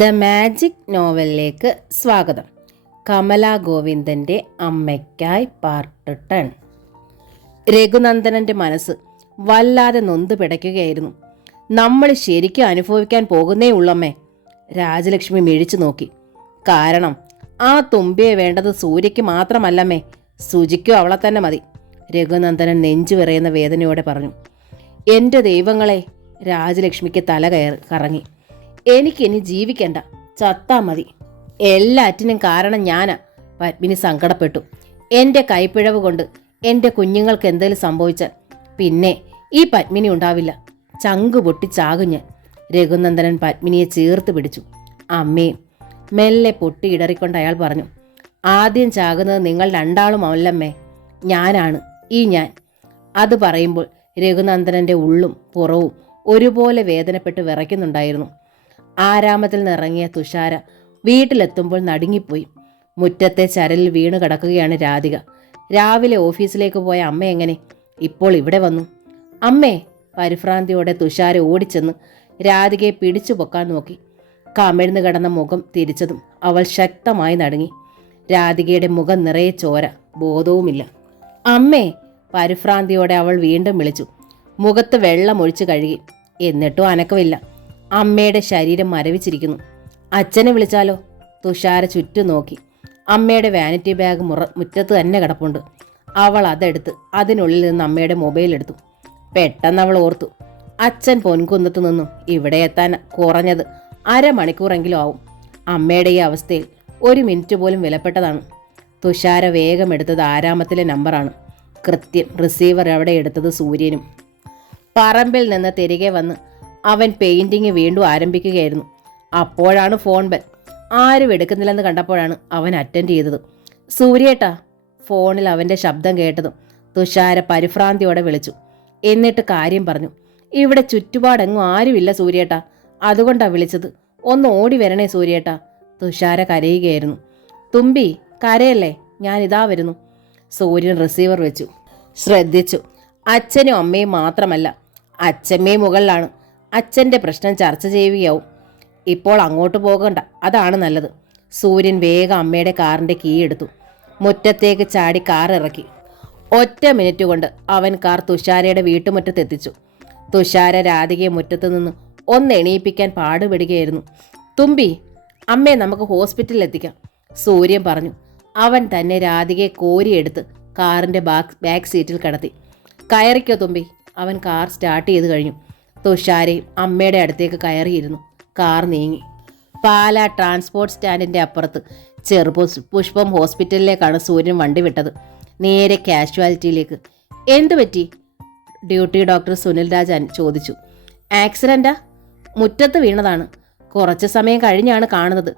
The magic നോവലിലേക്ക് സ്വാഗതം. Kamala ഗോവിന്ദൻ്റെ അമ്മയ്ക്കായി part 10. രഘുനന്ദനൻ്റെ മനസ്സ് വല്ലാതെ നൊന്ത് പിടയ്ക്കുകയായിരുന്നു. നമ്മൾ ശരിക്കും അനുഭവിക്കാൻ പോകുന്നേ ഉള്ളമ്മേ. രാജലക്ഷ്മി മിഴിച്ചു നോക്കി. കാരണം ആ തുമ്പിയെ വേണ്ടത് സൂര്യയ്ക്ക് മാത്രമല്ലമ്മേ, സുജിക്കും അവളെ തന്നെ മതി. രഘുനന്ദനൻ നെഞ്ചു വിറയുന്ന വേദനയോടെ പറഞ്ഞു. എൻ്റെ ദൈവങ്ങളെ! രാജലക്ഷ്മിക്ക് തല കറങ്ങി. എനിക്കിനി ജീവിക്കണ്ട, ചത്താ മതി. എല്ലാറ്റിനും കാരണം ഞാനാ. പത്മിനി സങ്കടപ്പെട്ടു. എൻ്റെ കൈപ്പിഴവ് കൊണ്ട് എൻ്റെ കുഞ്ഞുങ്ങൾക്ക് എന്തെങ്കിലും സംഭവിച്ചാൽ പിന്നെ ഈ പത്മിനി ഉണ്ടാവില്ല. ചങ്കു പൊട്ടി ചാകും ഞാൻ. രഘുനന്ദനൻ പത്മിനിയെ ചേർത്ത് പിടിച്ചു. അമ്മേ! മെല്ലെ പൊട്ടി ഇടറിക്കൊണ്ട് അയാൾ പറഞ്ഞു. ആദ്യം ചാകുന്നത് നിങ്ങൾ രണ്ടാളും അല്ലമ്മേ, ഞാനാണ്, ഈ ഞാൻ. അത് പറയുമ്പോൾ രഘുനന്ദനൻ്റെ ഉള്ളും പുറവും ഒരുപോലെ വേദനപ്പെട്ട് വിറയ്ക്കുന്നുണ്ടായിരുന്നു. ആരാമത്തിൽ നിന്നിറങ്ങിയ തുഷാര വീട്ടിലെത്തുമ്പോൾ നടുങ്ങിപ്പോയി. മുറ്റത്തെ ചരലിൽ വീണു കിടക്കുകയാണ് രാധിക. രാവിലെ ഓഫീസിലേക്ക് പോയ അമ്മ എങ്ങനെ ഇപ്പോൾ ഇവിടെ വന്നു? അമ്മേ! പരിഭ്രാന്തിയോടെ തുഷാര ഓടിച്ചെന്ന് രാധികയെ പിടിച്ചു പൊക്കാൻ നോക്കി. കമിഴ്ന്നു കിടന്ന മുഖം തിരിച്ചതും അവൾ ശക്തമായി നടുങ്ങി. രാധികയുടെ മുഖം നിറയെ ചോര, ബോധവുമില്ല. അമ്മേ! പരിഭ്രാന്തിയോടെ അവൾ വീണ്ടും വിളിച്ചു. മുഖത്ത് വെള്ളം ഒഴിച്ചു കഴുകി. എന്നിട്ടും അനക്കമില്ല. അമ്മയുടെ ശരീരം മരവിച്ചിരിക്കുന്നു. അച്ഛനെ വിളിച്ചാലോ? തുഷാര ചുറ്റും നോക്കി. അമ്മയുടെ വാനിറ്റി ബാഗ് മുറ്റത്ത് തന്നെ കിടപ്പുണ്ട്. അവൾ അതെടുത്ത് അതിനുള്ളിൽ നിന്ന് അമ്മയുടെ മൊബൈൽ എടുത്തു. പെട്ടെന്ന് അവൾ ഓർത്തു, അച്ഛൻ പൊൻകുന്നത്ത് നിന്നും ഇവിടെ എത്താൻ കുറഞ്ഞത് അരമണിക്കൂറെങ്കിലും ആവും. അമ്മയുടെ ഈ അവസ്ഥയിൽ ഒരു മിനിറ്റ് പോലും വിലപ്പെട്ടതാണ്. തുഷാര വേഗം എടുത്തത് ആരാമത്തിലെ നമ്പറാണ്. കൃത്യം റിസീവർ അവിടെ എടുത്തത് സൂര്യനും. പറമ്പിൽ നിന്ന് തിരികെ വന്ന് അവൻ പെയിന്റിങ് വീണ്ടും ആരംഭിക്കുകയായിരുന്നു. അപ്പോഴാണ് ഫോൺ ബെൽ. ആരും എടുക്കുന്നില്ലെന്ന് കണ്ടപ്പോഴാണ് അവൻ അറ്റൻഡ് ചെയ്തത്. സൂര്യേട്ടാ! ഫോണിൽ അവൻ്റെ ശബ്ദം കേട്ടതും തുഷാര പരിഭ്രാന്തിയോടെ വിളിച്ചു. എന്നിട്ട് കാര്യം പറഞ്ഞു. ഇവിടെ ചുറ്റുപാടെങ്ങും ആരുമില്ല സൂര്യേട്ടാ, അതുകൊണ്ടാണ് വിളിച്ചത്. ഒന്ന് ഓടി വരണേ സൂര്യേട്ടാ. തുഷാര കരയുകയായിരുന്നു. തുമ്പി കരയല്ലേ, ഞാനിതാ വരുന്നു. സൂര്യൻ റിസീവർ വെച്ചു. ശ്രദ്ധിച്ചു. അച്ഛനും അമ്മയും മാത്രമല്ല, അച്ഛമ്മയും മുകളിലാണ്. അച്ഛൻ്റെ പ്രശ്നം ചർച്ച ചെയ്യുകയാവും. ഇപ്പോൾ അങ്ങോട്ട് പോകണ്ട, അതാണ് നല്ലത്. സൂര്യൻ വേഗം അമ്മയുടെ കാറിൻ്റെ കീ എടുത്തു. മുറ്റത്തേക്ക് ചാടി കാർ ഇറക്കി. ഒറ്റ മിനിറ്റ് കൊണ്ട് അവൻ കാർ തുഷാരയുടെ വീട്ടുമുറ്റത്തെത്തിച്ചു. തുഷാര രാധികയെ മുറ്റത്ത് നിന്ന് ഒന്ന് എണീപ്പിക്കാൻ പാടുപെടുകയായിരുന്നു. തുമ്പി, അമ്മയെ നമുക്ക് ഹോസ്പിറ്റലിൽ എത്തിക്കാം, സൂര്യൻ പറഞ്ഞു. അവൻ തന്നെ രാധികയെ കോരിയെടുത്ത് കാറിൻ്റെ ബാക്ക് സീറ്റിൽ കിടത്തി. കയറിക്കോ തുമ്പി. അവൻ കാർ സ്റ്റാർട്ട് ചെയ്ത് കഴിഞ്ഞു. തുഷാരയും അമ്മയുടെ അടുത്തേക്ക് കയറിയിരുന്നു. കാർ നീങ്ങി. പാലാ ട്രാൻസ്പോർട്ട് സ്റ്റാൻഡിൻ്റെ അപ്പുറത്ത് പുഷ്പം ഹോസ്പിറ്റലിലേക്കാണ് സൂര്യൻ വണ്ടി വിട്ടത്. നേരെ കാഷ്വാലിറ്റിയിലേക്ക്. എന്തു പറ്റി? ഡ്യൂട്ടി ഡോക്ടർ സുനിൽ രാജ് ചോദിച്ചു. ആക്സിഡൻറ്റാ? മുറ്റത്ത് വീണതാണ്. കുറച്ച് സമയം കഴിഞ്ഞാണ് കാണുന്നത്.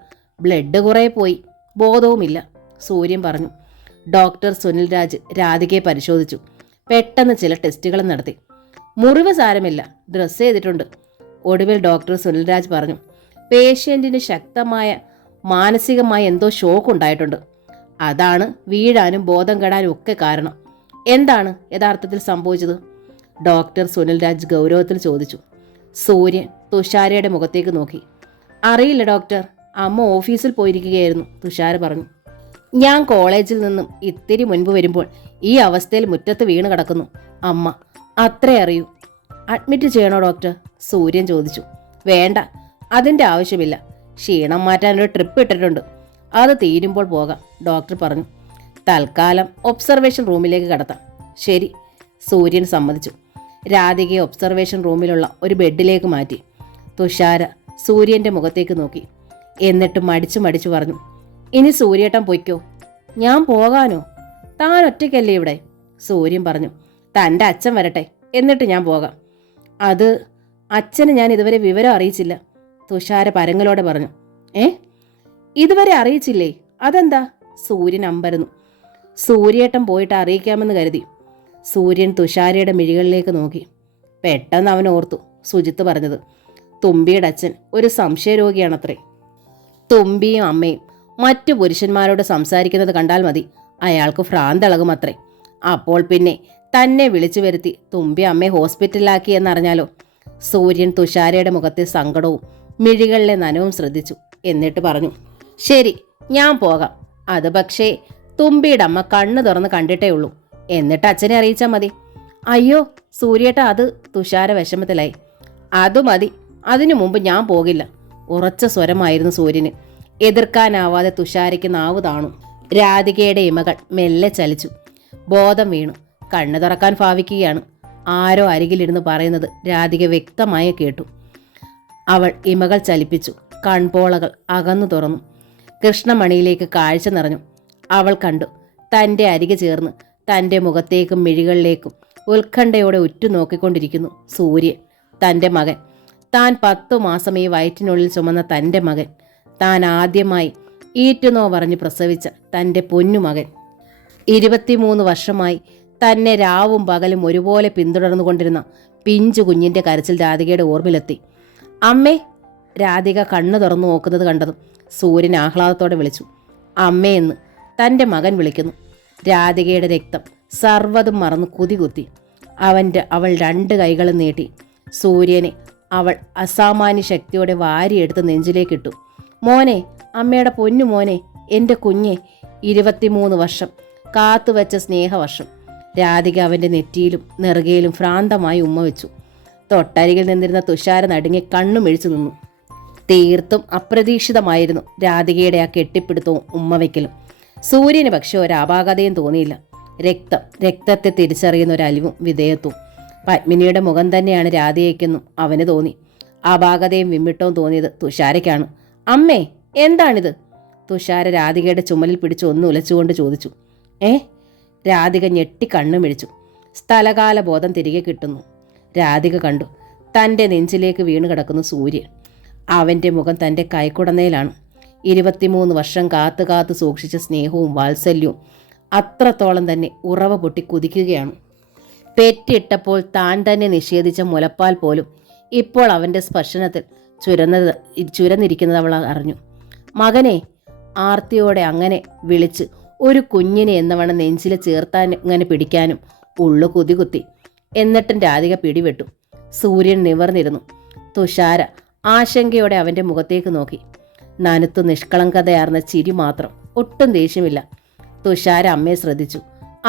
ബ്ലഡ് കുറേ പോയി, ബോധവുമില്ല, സൂര്യൻ പറഞ്ഞു. ഡോക്ടർ സുനിൽ രാജ് രാധികയെ പരിശോധിച്ചു. പെട്ടെന്ന് ചില ടെസ്റ്റുകളും നടത്തി. മുറിവ് സാരമില്ല, ഡ്രസ്സ് ചെയ്തിട്ടുണ്ട്. ഒടുവിൽ ഡോക്ടർ സുനിൽ രാജ് പറഞ്ഞു, പേഷ്യൻറ്റിന് ശക്തമായ മാനസികമായ എന്തോ ഷോക്ക് ഉണ്ടായിട്ടുണ്ട്. അതാണ് വീഴാനും ബോധം കെടാനും ഒക്കെ കാരണം. എന്താണ് യഥാർത്ഥത്തിൽ സംഭവിച്ചത്? ഡോക്ടർ സുനിൽ രാജ് ഗൗരവത്തിൽ ചോദിച്ചു. സൂര്യൻ തുഷാരയുടെ മുഖത്തേക്ക് നോക്കി. അറിയില്ല ഡോക്ടർ, അമ്മ ഓഫീസിൽ പോയിരിക്കുകയായിരുന്നു, തുഷാര പറഞ്ഞു. ഞാൻ കോളേജിൽ നിന്നും ഇത്തിരി മുൻപ് വരുമ്പോൾ ഈ അവസ്ഥയിൽ മുറ്റത്ത് വീണ് കിടക്കുന്നു അമ്മ, അത്രേ അറിയൂ. അഡ്മിറ്റ് ചെയ്യണോ ഡോക്ടർ? സൂര്യൻ ചോദിച്ചു. വേണ്ട, അതിൻ്റെ ആവശ്യമില്ല. ക്ഷീണം മാറ്റാനൊരു ട്രിപ്പ് ഇട്ടിട്ടുണ്ട്, അത് തീരുമ്പോൾ പോകാം, ഡോക്ടർ പറഞ്ഞു. തൽക്കാലം ഒബ്സർവേഷൻ റൂമിലേക്ക് കടത്താം. ശരി, സൂര്യൻ സമ്മതിച്ചു. രാധികയെ ഒബ്സർവേഷൻ റൂമിലുള്ള ഒരു ബെഡിലേക്ക് മാറ്റി. തുഷാര സൂര്യൻ്റെ മുഖത്തേക്ക് നോക്കി. എന്നിട്ട് മടിച്ചു പറഞ്ഞു, ഇനി സൂര്യേട്ടൻ പൊയ്ക്കോ. ഞാൻ പോകാനോ? താൻ ഒറ്റയ്ക്കല്ലേ ഇവിടെ? സൂര്യൻ പറഞ്ഞു. തൻ്റെ അച്ഛൻ വരട്ടെ, എന്നിട്ട് ഞാൻ പോകാം. അത് അച്ഛന് ഞാൻ ഇതുവരെ വിവരം അറിയിച്ചില്ല, തുഷാര പരങ്ങലോടെ പറഞ്ഞു. ഇതുവരെ അറിയിച്ചില്ലേ? അതെന്താ? സൂര്യൻ അമ്പരന്നു. സൂര്യേട്ടൻ പോയിട്ട് അറിയിക്കാമെന്ന് കരുതി. സൂര്യൻ തുഷാരയുടെ മിഴികളിലേക്ക് നോക്കി. പെട്ടെന്ന് അവൻ ഓർത്തു സുജിത്ത് പറഞ്ഞത്. തുമ്പിയുടെ അച്ഛൻ ഒരു സംശയരോഗിയാണത്രേ. തുമ്പിയും അമ്മയും മറ്റു പുരുഷന്മാരോട് സംസാരിക്കുന്നത് കണ്ടാൽ മതി അയാൾക്ക് ഭ്രാന്തളകുമത്രേ. അപ്പോൾ പിന്നെ തന്നെ വിളിച്ചു വരുത്തി തുമ്പി അമ്മയെ ഹോസ്പിറ്റലിലാക്കി എന്നറിഞ്ഞാലോ? സൂര്യൻ തുഷാരയുടെ മുഖത്തെ സങ്കടവും മിഴികളിലെ നനവും ശ്രദ്ധിച്ചു. എന്നിട്ട് പറഞ്ഞു, ശരി, ഞാൻ പോകാം. അത് പക്ഷേ തുമ്പിയുടെ അമ്മ കണ്ണു തുറന്ന് കണ്ടിട്ടേ ഉള്ളൂ. എന്നിട്ട് അച്ഛനെ അറിയിച്ചാൽ മതി. അയ്യോ സൂര്യേട്ട, അത് തുഷാര വിഷമത്തിലായി. അതു മതി, അതിനു മുമ്പ് ഞാൻ പോകില്ല. ഉറച്ച സ്വരമായിരുന്നു സൂര്യന്. എതിർക്കാനാവാതെ തുഷാരയ്ക്ക് നാവ് താണു. രാധികയുടെ ഇമകൾ മെല്ലെ ചലിച്ചു. ബോധം വീണു. കണ്ണു തുറക്കാൻ ഭാവിക്കുകയാണ്. ആരോ അരികിലിരുന്ന് പറയുന്നത് രാധിക വ്യക്തമായി കേട്ടു. അവൾ ഇമകൾ ചലിപ്പിച്ചു. കൺപോളകൾ അകന്നു തുറന്നു. കൃഷ്ണമണിയിലേക്ക് കാഴ്ച നിറഞ്ഞു. അവൾ കണ്ടു, തൻ്റെ അരികെ ചേർന്ന് തൻ്റെ മുഖത്തേക്കും മിഴികളിലേക്കും ഉത്കണ്ഠയോടെ ഉറ്റുനോക്കിക്കൊണ്ടിരിക്കുന്നു സൂര്യൻ. തൻ്റെ മകൻ, താൻ 10 മാസം ഈ വയറ്റിനുള്ളിൽ ചുമന്ന തൻ്റെ മകൻ, താൻ ആദ്യമായി ഈറ്റുനോ പറഞ്ഞ് പ്രസവിച്ച തൻ്റെ പൊന്നുമകൻ. 23 വർഷമായി തന്നെ രാവും പകലും ഒരുപോലെ പിന്തുടർന്നുകൊണ്ടിരുന്ന പിഞ്ചു കുഞ്ഞിൻ്റെ കരച്ചിൽ രാധികയുടെ ഓർമ്മയിലെത്തി. അമ്മേ! രാധിക കണ്ണു തുറന്നു നോക്കുന്നത് കണ്ടതും സൂര്യൻ ആഹ്ലാദത്തോടെ വിളിച്ചു. അമ്മയെന്ന് തൻ്റെ മകൻ വിളിക്കുന്നു. രാധികയുടെ രക്തം സർവ്വതും മറന്ന് കുതികുത്തി. അവൾ 2 കൈകളും നീട്ടി സൂര്യനെ അവൾ അസാമാന്യ ശക്തിയോടെ വാരിയെടുത്ത് നെഞ്ചിലേക്കിട്ടു. മോനെ, അമ്മയുടെ പൊന്നു മോനെ, എൻ്റെ കുഞ്ഞെ. 23 വർഷം കാത്തുവച്ച സ്നേഹവർഷം. രാധിക അവൻ്റെ നെറ്റിയിലും നെറുകയിലും ഭ്രാന്തമായി ഉമ്മ വെച്ചു. തൊട്ടരികിൽ നിന്നിരുന്ന തുഷാര നടുങ്ങി കണ്ണുമിഴിച്ചു നിന്നു. തീർത്തും അപ്രതീക്ഷിതമായിരുന്നു രാധികയുടെ ആ കെട്ടിപ്പിടുത്തവും ഉമ്മവയ്ക്കലും. സൂര്യന് പക്ഷെ ഒരപാകതയും തോന്നിയില്ല. രക്തത്തെ തിരിച്ചറിയുന്ന ഒരു അലിവും വിധേയത്വവും. പത്മിനിയുടെ മുഖം തന്നെയാണ് രാധികയ്ക്കെന്നും അവന് തോന്നി. അപാകതയും വിമ്മിട്ടവും തോന്നിയത് തുഷാരയ്ക്കാണ്. അമ്മേ, എന്താണിത്? തുഷാര രാധികയുടെ ചുമലിൽ പിടിച്ച് ഒന്ന് ഉലച്ചുകൊണ്ട് ചോദിച്ചു. രാധിക ഞെട്ടി കണ്ണുമിഴിച്ചു. സ്ഥലകാല ബോധം തിരികെ കിട്ടുന്നു. രാധിക കണ്ടു, തൻ്റെ നെഞ്ചിലേക്ക് വീണ് കിടക്കുന്നു സൂര്യൻ. അവൻ്റെ മുഖം തൻ്റെ കൈക്കുടന്നയിലാണ്. 23 വർഷം കാത്തു സൂക്ഷിച്ച സ്നേഹവും വാത്സല്യവും അത്രത്തോളം തന്നെ ഉറവ പൊട്ടി കുതിക്കുകയാണ്. പെറ്റിട്ടപ്പോൾ താൻ തന്നെ നിഷേധിച്ച മുലപ്പാൽ പോലും ഇപ്പോൾ അവൻ്റെ സ്പർശനത്തിൽ ചുരന്നിരിക്കുന്നത് അവൾ അറിഞ്ഞു. മകനെ! ആർത്തിയോടെ അങ്ങനെ വിളിച്ച് ഒരു കുഞ്ഞിനെ എന്നവണ്ണം നെഞ്ചിൽ ചേർത്താൻ ഇങ്ങനെ പിടിക്കാനും ഉള്ളു കുതികുത്തി. എന്നിട്ടും രാധിക പിടിവിട്ടു. സൂര്യൻ നിവർന്നിരുന്നു. തുഷാര ആശങ്കയോടെ അവൻ്റെ മുഖത്തേക്ക് നോക്കി. നനുത്തു നിഷ്കളങ്കതയാർന്ന ചിരി മാത്രം, ഒട്ടും ദേഷ്യമില്ല. തുഷാര അമ്മയെ ശ്രദ്ധിച്ചു.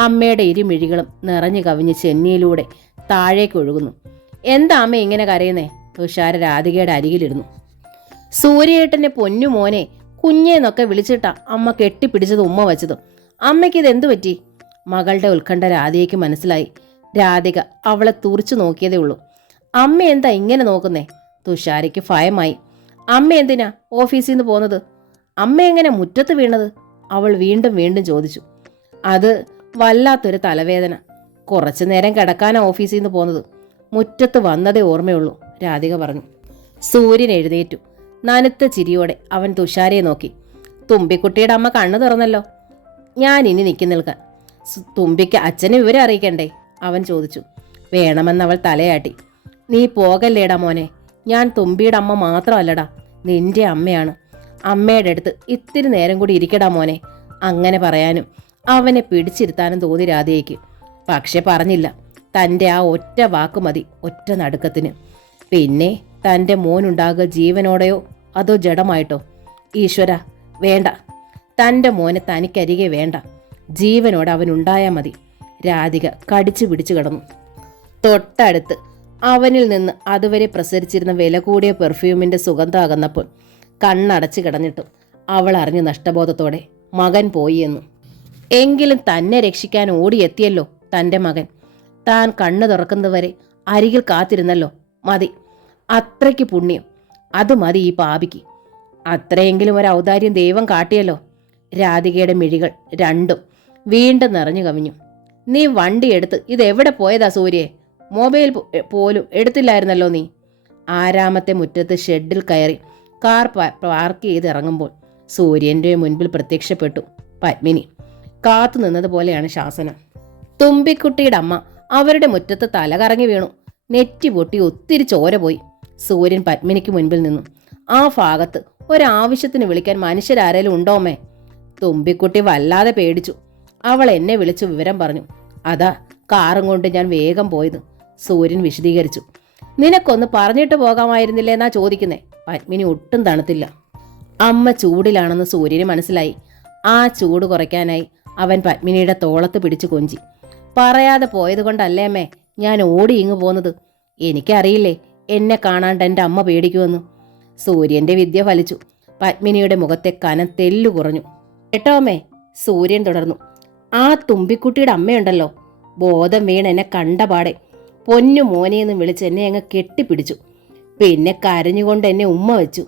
അമ്മയുടെ ഇരുമിഴികളും നിറഞ്ഞു കവിഞ്ഞ് ചെന്നിയിലൂടെ താഴേക്ക് ഒഴുകുന്നു. എന്താ അമ്മ ഇങ്ങനെ കരയുന്നേ? തുഷാര രാധികയുടെ അരികിലിരുന്നു. സൂര്യേട്ടനെ പൊന്നു മോനെ, കുഞ്ഞേന്നൊക്കെ വിളിച്ചിട്ടാ അമ്മ കെട്ടിപ്പിടിച്ചതും ഉമ്മ വച്ചതും. അമ്മയ്ക്കിത് എന്തു പറ്റി? മകളുടെ ഉത്കണ്ഠ രാധികയ്ക്ക് മനസ്സിലായി. രാധിക അവളെ തുറിച്ചു നോക്കിയതേ ഉള്ളൂ. അമ്മ എന്താ ഇങ്ങനെ നോക്കുന്നേ? തുഷാരയ്ക്ക് ഭയമായി. അമ്മ എന്തിനാ ഓഫീസിൽ നിന്ന് പോന്നത്? അമ്മ എങ്ങനെ മുറ്റത്ത് വീണത്? അവൾ വീണ്ടും വീണ്ടും ചോദിച്ചു. അത് വല്ലാത്തൊരു തലവേദന. കുറച്ചു നേരം കിടക്കാനാ ഓഫീസിൽ നിന്ന് പോന്നത്. മുറ്റത്ത് വന്നതേ ഓർമ്മയുള്ളൂ, രാധിക പറഞ്ഞു. സൂര്യൻ എഴുന്നേറ്റു. നനുത്ത ചിരിയോടെ അവൻ തുഷാരയെ നോക്കി. തുമ്പിക്കുട്ടിയുടെ അമ്മ കണ്ണു തുറന്നല്ലോ. ഞാൻ ഇനി നിൽക്കാൻ. തുമ്പിക്ക് അച്ഛനെ വിവരം അറിയിക്കണ്ടേ? അവൻ ചോദിച്ചു. വേണമെന്നവൾ തലയാട്ടി. നീ പോകല്ലേടാ മോനെ, ഞാൻ തുമ്പിയുടെ അമ്മ മാത്രമല്ലടാ, നിന്റെ അമ്മയാണ്. അമ്മയുടെ അടുത്ത് ഇത്തിരി നേരം കൂടി ഇരിക്കടാ മോനെ. അങ്ങനെ പറയാനും അവനെ പിടിച്ചിരുത്താനും തോന്നി രാധികയ്ക്ക്. പക്ഷെ പറഞ്ഞില്ല. തൻ്റെ ആ ഒറ്റ വാക്ക് മതി ഒറ്റ നടുക്കത്തിന്. പിന്നെ തൻ്റെ മോനുണ്ടാകുക ജീവനോടെയോ അതോ ജഡമായിട്ടോ? ഈശ്വര, വേണ്ട. തൻ്റെ മോനെ തനിക്കരികെ വേണ്ട. ജീവനോടെ അവനുണ്ടായാൽ മതി. രാധിക കടിച്ചു പിടിച്ചു കിടന്നു. തൊട്ടടുത്ത് അവനിൽ നിന്ന് അതുവരെ പ്രസരിച്ചിരുന്ന വില കൂടിയ പെർഫ്യൂമിൻ്റെ സുഗന്ധം അകന്നപ്പോൾ കണ്ണടച്ച് കിടന്നിട്ടും അവൾ അറിഞ്ഞു നഷ്ടബോധത്തോടെ മകൻ പോയി എന്ന്. എങ്കിലും തന്നെ രക്ഷിക്കാൻ ഓടിയെത്തിയല്ലോ തൻ്റെ മകൻ. താൻ കണ്ണു തുറക്കുന്നതുവരെ അരികിൽ കാത്തിരുന്നല്ലോ. മതി, അത്രയ്ക്ക് പുണ്യം. അത് മതി ഈ പാപിക്ക്. അത്രയെങ്കിലും ഒരു ഔദാര്യം ദൈവം കാട്ടിയല്ലോ. രാധികയുടെ മിഴികൾ രണ്ടും വീണ്ടും നിറഞ്ഞു കവിഞ്ഞു. നീ വണ്ടി എടുത്ത് ഇതെവിടെ പോയതാ സൂര്യേ? മൊബൈൽ പോലും എടുത്തില്ലായിരുന്നല്ലോ നീ. ആരാമത്തെ മുറ്റത്ത് ഷെഡിൽ കയറി കാർ പാർക്ക് ചെയ്ത് ഇറങ്ങുമ്പോൾ സൂര്യൻ്റെ മുൻപിൽ പ്രത്യക്ഷപ്പെട്ടു പത്മിനി. കാത്തു നിന്നതുപോലെയാണ് ശാസനം. തുമ്പിക്കുട്ടിയുടെ അമ്മ അവരുടെ മുറ്റത്ത് തല കറങ്ങി വീണു. നെറ്റി പൊട്ടി ഒത്തിരി ചോര പോയി. സൂര്യൻ പത്മിനിക്ക് മുൻപിൽ നിന്നു. ആ ഭാഗത്ത് ഒരാവശ്യത്തിന് വിളിക്കാൻ മനുഷ്യരാരേലും ഉണ്ടോമേ? തുമ്പിക്കുട്ടി വല്ലാതെ പേടിച്ചു. അവൾ എന്നെ വിളിച്ചു വിവരം പറഞ്ഞു. അതാ കാറും കൊണ്ട് ഞാൻ വേഗം പോയത്, സൂര്യൻ വിശദീകരിച്ചു. നിനക്കൊന്ന് പറഞ്ഞിട്ട് പോകാമായിരുന്നില്ലേ എന്നാ ചോദിക്കുന്നേ? പത്മിനി ഒട്ടും തണുത്തില്ല. അമ്മ ചൂടിലാണെന്ന് സൂര്യന് മനസ്സിലായി. ആ ചൂട് കുറയ്ക്കാനായി അവൻ പത്മിനിയുടെ തോളത്ത് പിടിച്ചു കൊഞ്ചി. പറയാതെ പോയത് കൊണ്ടല്ലേ അമ്മേ ഞാൻ ഓടി ഇങ്ങ് പോന്നത്. എനിക്കറിയില്ലേ എന്നെ കാണാണ്ട് എൻ്റെ അമ്മ പേടിക്കുമെന്ന്. സൂര്യൻ്റെ വിദ്യ ഫലിച്ചു. പത്മിനിയുടെ മുഖത്തെ കനം തെല്ലു കുറഞ്ഞു. കേട്ടോ അമ്മേ, സൂര്യൻ തുടർന്നു. ആ തുമ്പിക്കുട്ടിയുടെ അമ്മയുണ്ടല്ലോ, ബോധം വീണ് എന്നെ കണ്ട പാടെ പൊന്നു മോനെയെന്ന് വിളിച്ച് എന്നെ അങ്ങ് കെട്ടിപ്പിടിച്ചു. പിന്നെ കരഞ്ഞുകൊണ്ട് എന്നെ ഉമ്മ വെച്ചു.